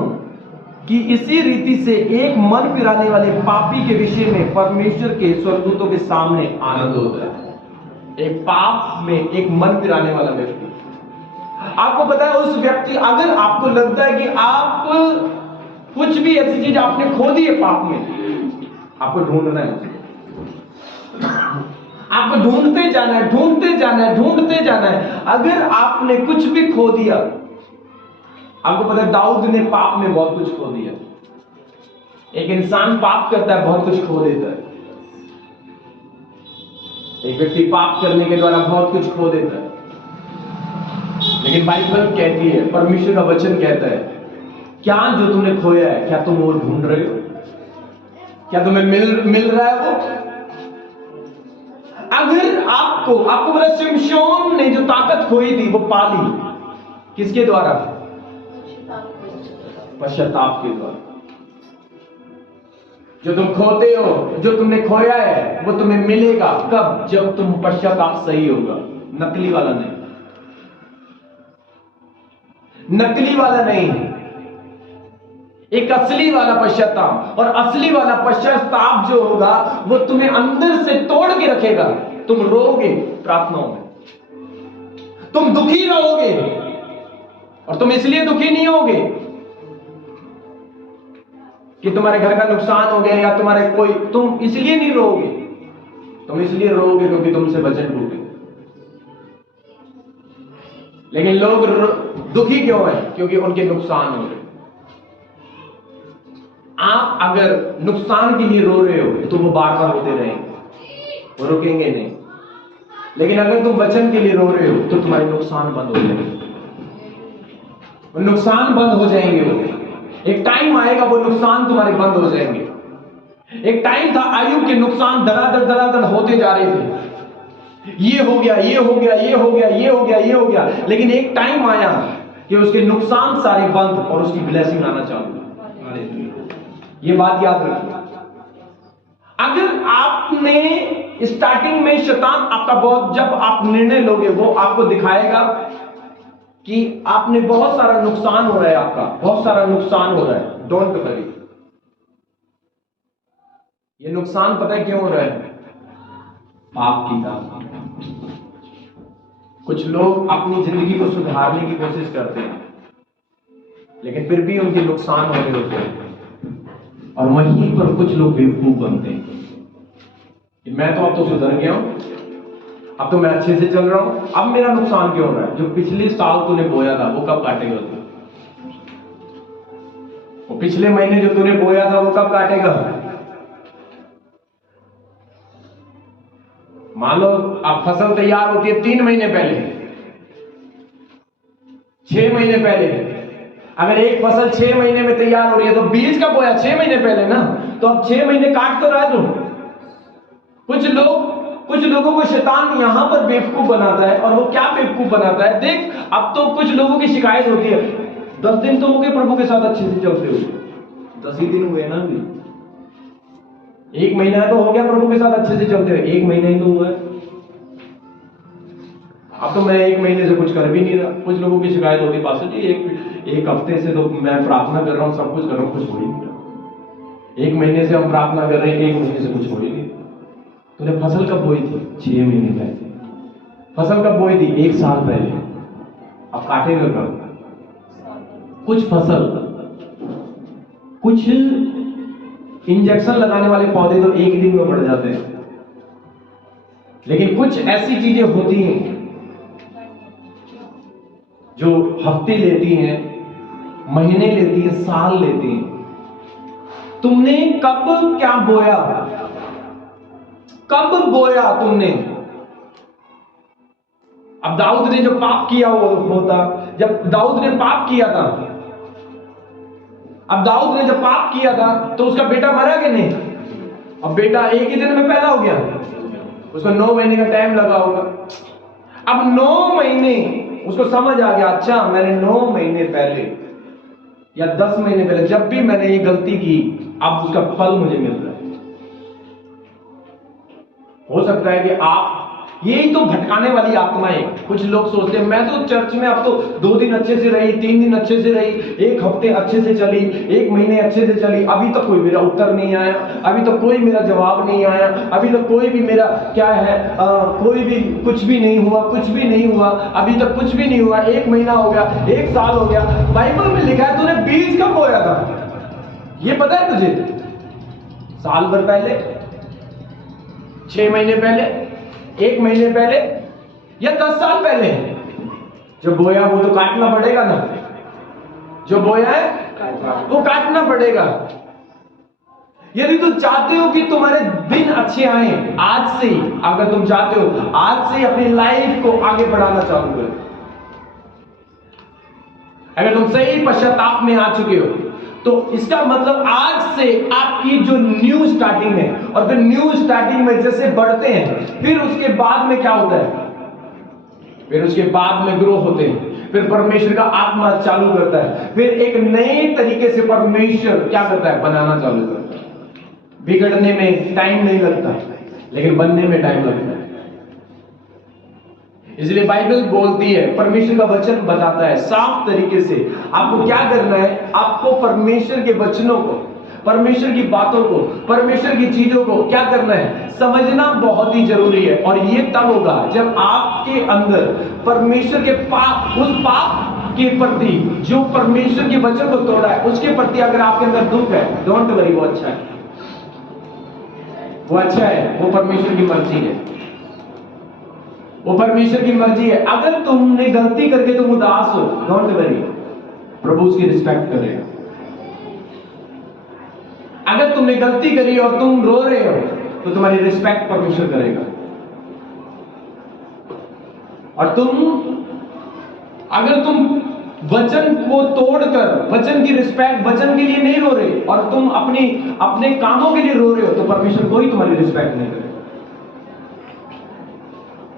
कि इसी रीति से एक मन फिराने वाले पापी के विषय में परमेश्वर के स्वर्गदूतों के सामने आनंद होता है। एक पाप में एक मन फिराने वाला व्यक्ति, आपको पता है उस व्यक्ति, अगर आपको लगता है कि आप कुछ भी ऐसी चीज आपने खो दी है पाप में, आपको ढूंढना है उसे। आपको ढूंढते जाना है, ढूंढते जाना है, ढूंढते जाना है। अगर आपने कुछ भी खो दिया, आपको पता है दाऊद ने पाप में बहुत कुछ खो दिया। एक इंसान पाप करता है, बहुत कुछ खो देता है। एक व्यक्ति पाप करने के द्वारा बहुत कुछ खो देता है। लेकिन बाइबल कहती है, परमेश्वर का वचन कहता है, क्या जो तुमने खोया है, क्या तुम वो ढूंढ रहे हो? क्या तुम्हें मिल रहा है वो? अगर आपको पता, शिमशोन ने जो ताकत खोई थी वो पा ली, किसके द्वारा? पश्चाताप के द्वारा। जो तुम खोते हो, जो तुमने खोया है, वो तुम्हें मिलेगा कब? जब तुम पश्चाताप सही होगा। नकली वाला नहीं, नकली वाला नहीं, एक असली वाला पश्चाताप। और असली वाला पश्चाताप जो होगा वो तुम्हें अंदर से तोड़ के रखेगा। तुम रोओगे प्रार्थनाओं में, तुम दुखी रहोगे, और तुम इसलिए दुखी नहीं होगे कि तुम्हारे घर का नुकसान हो गया या तुम्हारे कोई, तुम इसलिए नहीं रोओगे, तुम इसलिए रोओगे क्योंकि तुमसे वचन टूटे। लेकिन लोग दुखी क्यों हैं? क्योंकि उनके नुकसान हो रहे। आप अगर नुकसान के लिए रो रहे हो तो वो बार बार होते रहेंगे, वो रुकेंगे नहीं। लेकिन अगर तुम वचन के लिए रो रहे हो तो तुम्हारे नुकसान बंद हो जाएंगे, वो नुकसान बंद हो जाएंगे। वो एक टाइम आएगा, वो नुकसान तुम्हारे बंद हो जाएंगे। एक टाइम था आयुब के नुकसान धड़ाधड़ होते जा रहे थे, ये हो गया, ये हो गया, ये हो गया, ये हो गया, ये हो गया। लेकिन एक टाइम आया कि उसके नुकसान सारे बंद और उसकी ब्लेसिंग आना चालू। ये बात याद रखिए। अगर आपने स्टार्टिंग में शैतान आपका बहुत, जब आप निर्णय लोगे, वो आपको दिखाएगा कि आपने बहुत सारा नुकसान हो रहा है, आपका बहुत सारा नुकसान हो रहा है। Don't worry. ये नुकसान पता है क्यों हो रहा है? पाप की ताकत। कुछ लोग अपनी जिंदगी को सुधारने की कोशिश करते हैं, लेकिन फिर भी उनके नुकसान हो रहे होते हैं। और वहीं पर कुछ लोग बेवकूफ बनते हैं कि मैं तो अब तो सुधर गया हूं, अब तो मैं अच्छे से चल रहा हूं, अब मेरा नुकसान क्यों हो रहा है? जो पिछले साल तूने बोया था वो कब काटेगा तू? वो पिछले महीने जो तूने बोया था वो कब काटेगा? मान लो अब फसल तैयार होती है 3 महीने पहले, 6 महीने पहले। अगर एक फसल 6 महीने में तैयार हो रही है तो बीज का बोया 6 महीने पहले ना, तो अब 6 महीने काट तो रहा है तू। कुछ लोगों को शैतान यहां पर बेवकूफ बनाता है, और वो क्या बेवकूफ बनाता है देख। अब तो कुछ लोगों की शिकायत होती है, 10 दिन तो हो गए प्रभु के साथ अच्छे से चलते हुए, 10 ही दिन हुए ना भी, 1 महीना तो हो गया प्रभु के साथ अच्छे से चलते हुए, 1 महीना ही तो हुआ है, अब तो मैं 1 महीने से कुछ कर भी नहीं रहा। कुछ लोगों की शिकायत होती है, पास्टर जी एक हफ्ते से तो मैं प्रार्थना कर रहा हूं, सब कुछ कर रहा हूं, कुछ हो ही नहीं रहा। 1 महीने से हम प्रार्थना कर रहे हैं, 1 महीने से कुछ हो ही नहीं। तूने फसल कब बोई थी? 6 महीने पहले। फसल कब बोई थी? 1 साल पहले। अब काटेगा कब? कुछ फसल, कुछ इंजेक्शन लगाने वाले पौधे तो 1 दिन में बढ़ जाते हैं, लेकिन कुछ ऐसी चीजें होती हैं जो हफ्ते लेती हैं, महीने लेती हैं, साल लेती हैं। तुमने कब क्या बोया? कब बोया तुमने? अब दाऊद ने जो पाप किया वो होता, जब दाऊद ने पाप किया था, अब दाऊद ने जब पाप किया था तो उसका बेटा मरा कि नहीं? अब बेटा 1 ही दिन में पैदा हो गया, उसको 9 महीने का टाइम लगा होगा। अब 9 महीने उसको समझ आ गया, अच्छा मैंने 9 महीने पहले या 10 महीने पहले जब भी मैंने ये गलती की, अब उसका फल मुझे मिल रहा है। हो सकता है कि आप, यही तो भटकाने वाली आत्माएं। कुछ लोग सोचते हैं मैं तो चर्च में अब तो 2 दिन अच्छे से रही, 3 दिन अच्छे से रही, 1 हफ्ते अच्छे से चली, 1 महीने अच्छे से चली, अभी तक कोई मेरा उत्तर नहीं आया, अभी तक कोई मेरा जवाब नहीं आया, अभी तक कोई भी मेरा क्या है कोई भी कुछ भी नहीं हुआ, कुछ भी नहीं हुआ, अभी तक कुछ भी नहीं हुआ। 1 महीना हो गया, 1 साल हो गया। बाइबल में लिखा है तूने बीज कब बोया था? ये पता है तुझे? साल भर पहले, 6 महीने पहले, 1 महीने पहले, या 10 साल पहले? जो बोया वो तो काटना पड़ेगा ना, जो बोया है वो काटना पड़ेगा। यदि तुम चाहते हो कि तुम्हारे दिन अच्छे आए, आज से ही, अगर तुम चाहते हो आज से ही अपनी लाइफ को आगे बढ़ाना चालू करो, अगर तुम सही पश्चाताप में आ चुके हो, तो इसका मतलब आज से आपकी जो न्यू स्टार्टिंग है, और फिर न्यू स्टार्टिंग में जैसे बढ़ते हैं, फिर उसके बाद में क्या होता है? फिर उसके बाद में ग्रो होते हैं, फिर परमेश्वर का आत्मा चालू करता है, फिर एक नए तरीके से परमेश्वर क्या करता है? बनाना चालू करता है। बिगड़ने में टाइम नहीं लगता, लेकिन बनने में टाइम लगता है। इसलिए बाइबल बोलती है, परमेश्वर का वचन बताता है साफ तरीके से आपको क्या करना है। आपको परमेश्वर के वचनों को, परमेश्वर की बातों को, परमेश्वर की चीजों को क्या करना है? समझना बहुत ही जरूरी है। और ये तब होगा जब आपके अंदर परमेश्वर के उस पाप के प्रति, जो परमेश्वर के वचन को तोड़ा है, उसके प्रति अगर आपके अंदर दुख है, डोंट वरी, वो अच्छा है, वो अच्छा है, वो परमेश्वर की मर्जी है, वो परमेश्वर की मर्जी है। अगर तुमने गलती करके तुम उदास हो, डोंट वरी, प्रभु उसकी रिस्पेक्ट करेगा। अगर तुमने गलती करी और तुम रो रहे हो, तो तुम्हारी रिस्पेक्ट परमेश्वर करेगा। और अगर तुम वचन को तोड़कर, वचन की रिस्पेक्ट, वचन के लिए नहीं रो रहे, और तुम अपने कामों के लिए रो रहे हो, तो परमेश्वर कोई तुम्हारी रिस्पेक्ट नहीं करेगा।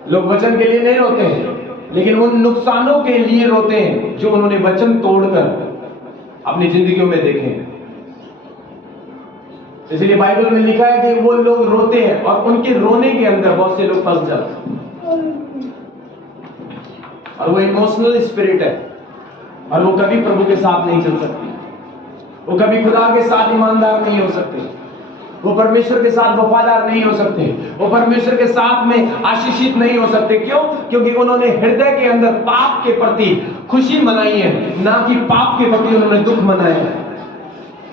लोग वचन के लिए नहीं रोते हैं, लेकिन उन नुकसानों के लिए रोते हैं जो उन्होंने वचन तोड़कर अपनी जिंदगियों में देखे हैं। इसलिए बाइबल में लिखा है कि वो लोग रोते हैं, और उनके रोने के अंदर बहुत से लोग फंस जाते हैं, और वो इमोशनल स्पिरिट है, और वो कभी प्रभु के साथ नहीं चल सकती, वो कभी खुदा के साथ ईमानदार नहीं हो सकते, वो परमेश्वर के साथ वफादार नहीं हो सकते, वो परमेश्वर के साथ में आशीषित नहीं हो सकते। क्यों? क्योंकि उन्होंने हृदय के अंदर पाप के प्रति खुशी मनाई है, ना कि पाप के प्रति उन्होंने दुख मनाया है।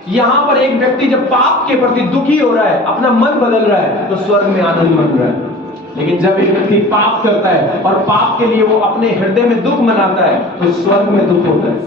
यहां पर एक व्यक्ति जब पाप के प्रति दुखी हो रहा है, अपना मन बदल रहा है, तो स्वर्ग में आनंद मन रहा है। लेकिन जब एक व्यक्ति पाप करता है और पाप के लिए वो अपने हृदय में दुख मनाता है, तो स्वर्ग में दुख होता है।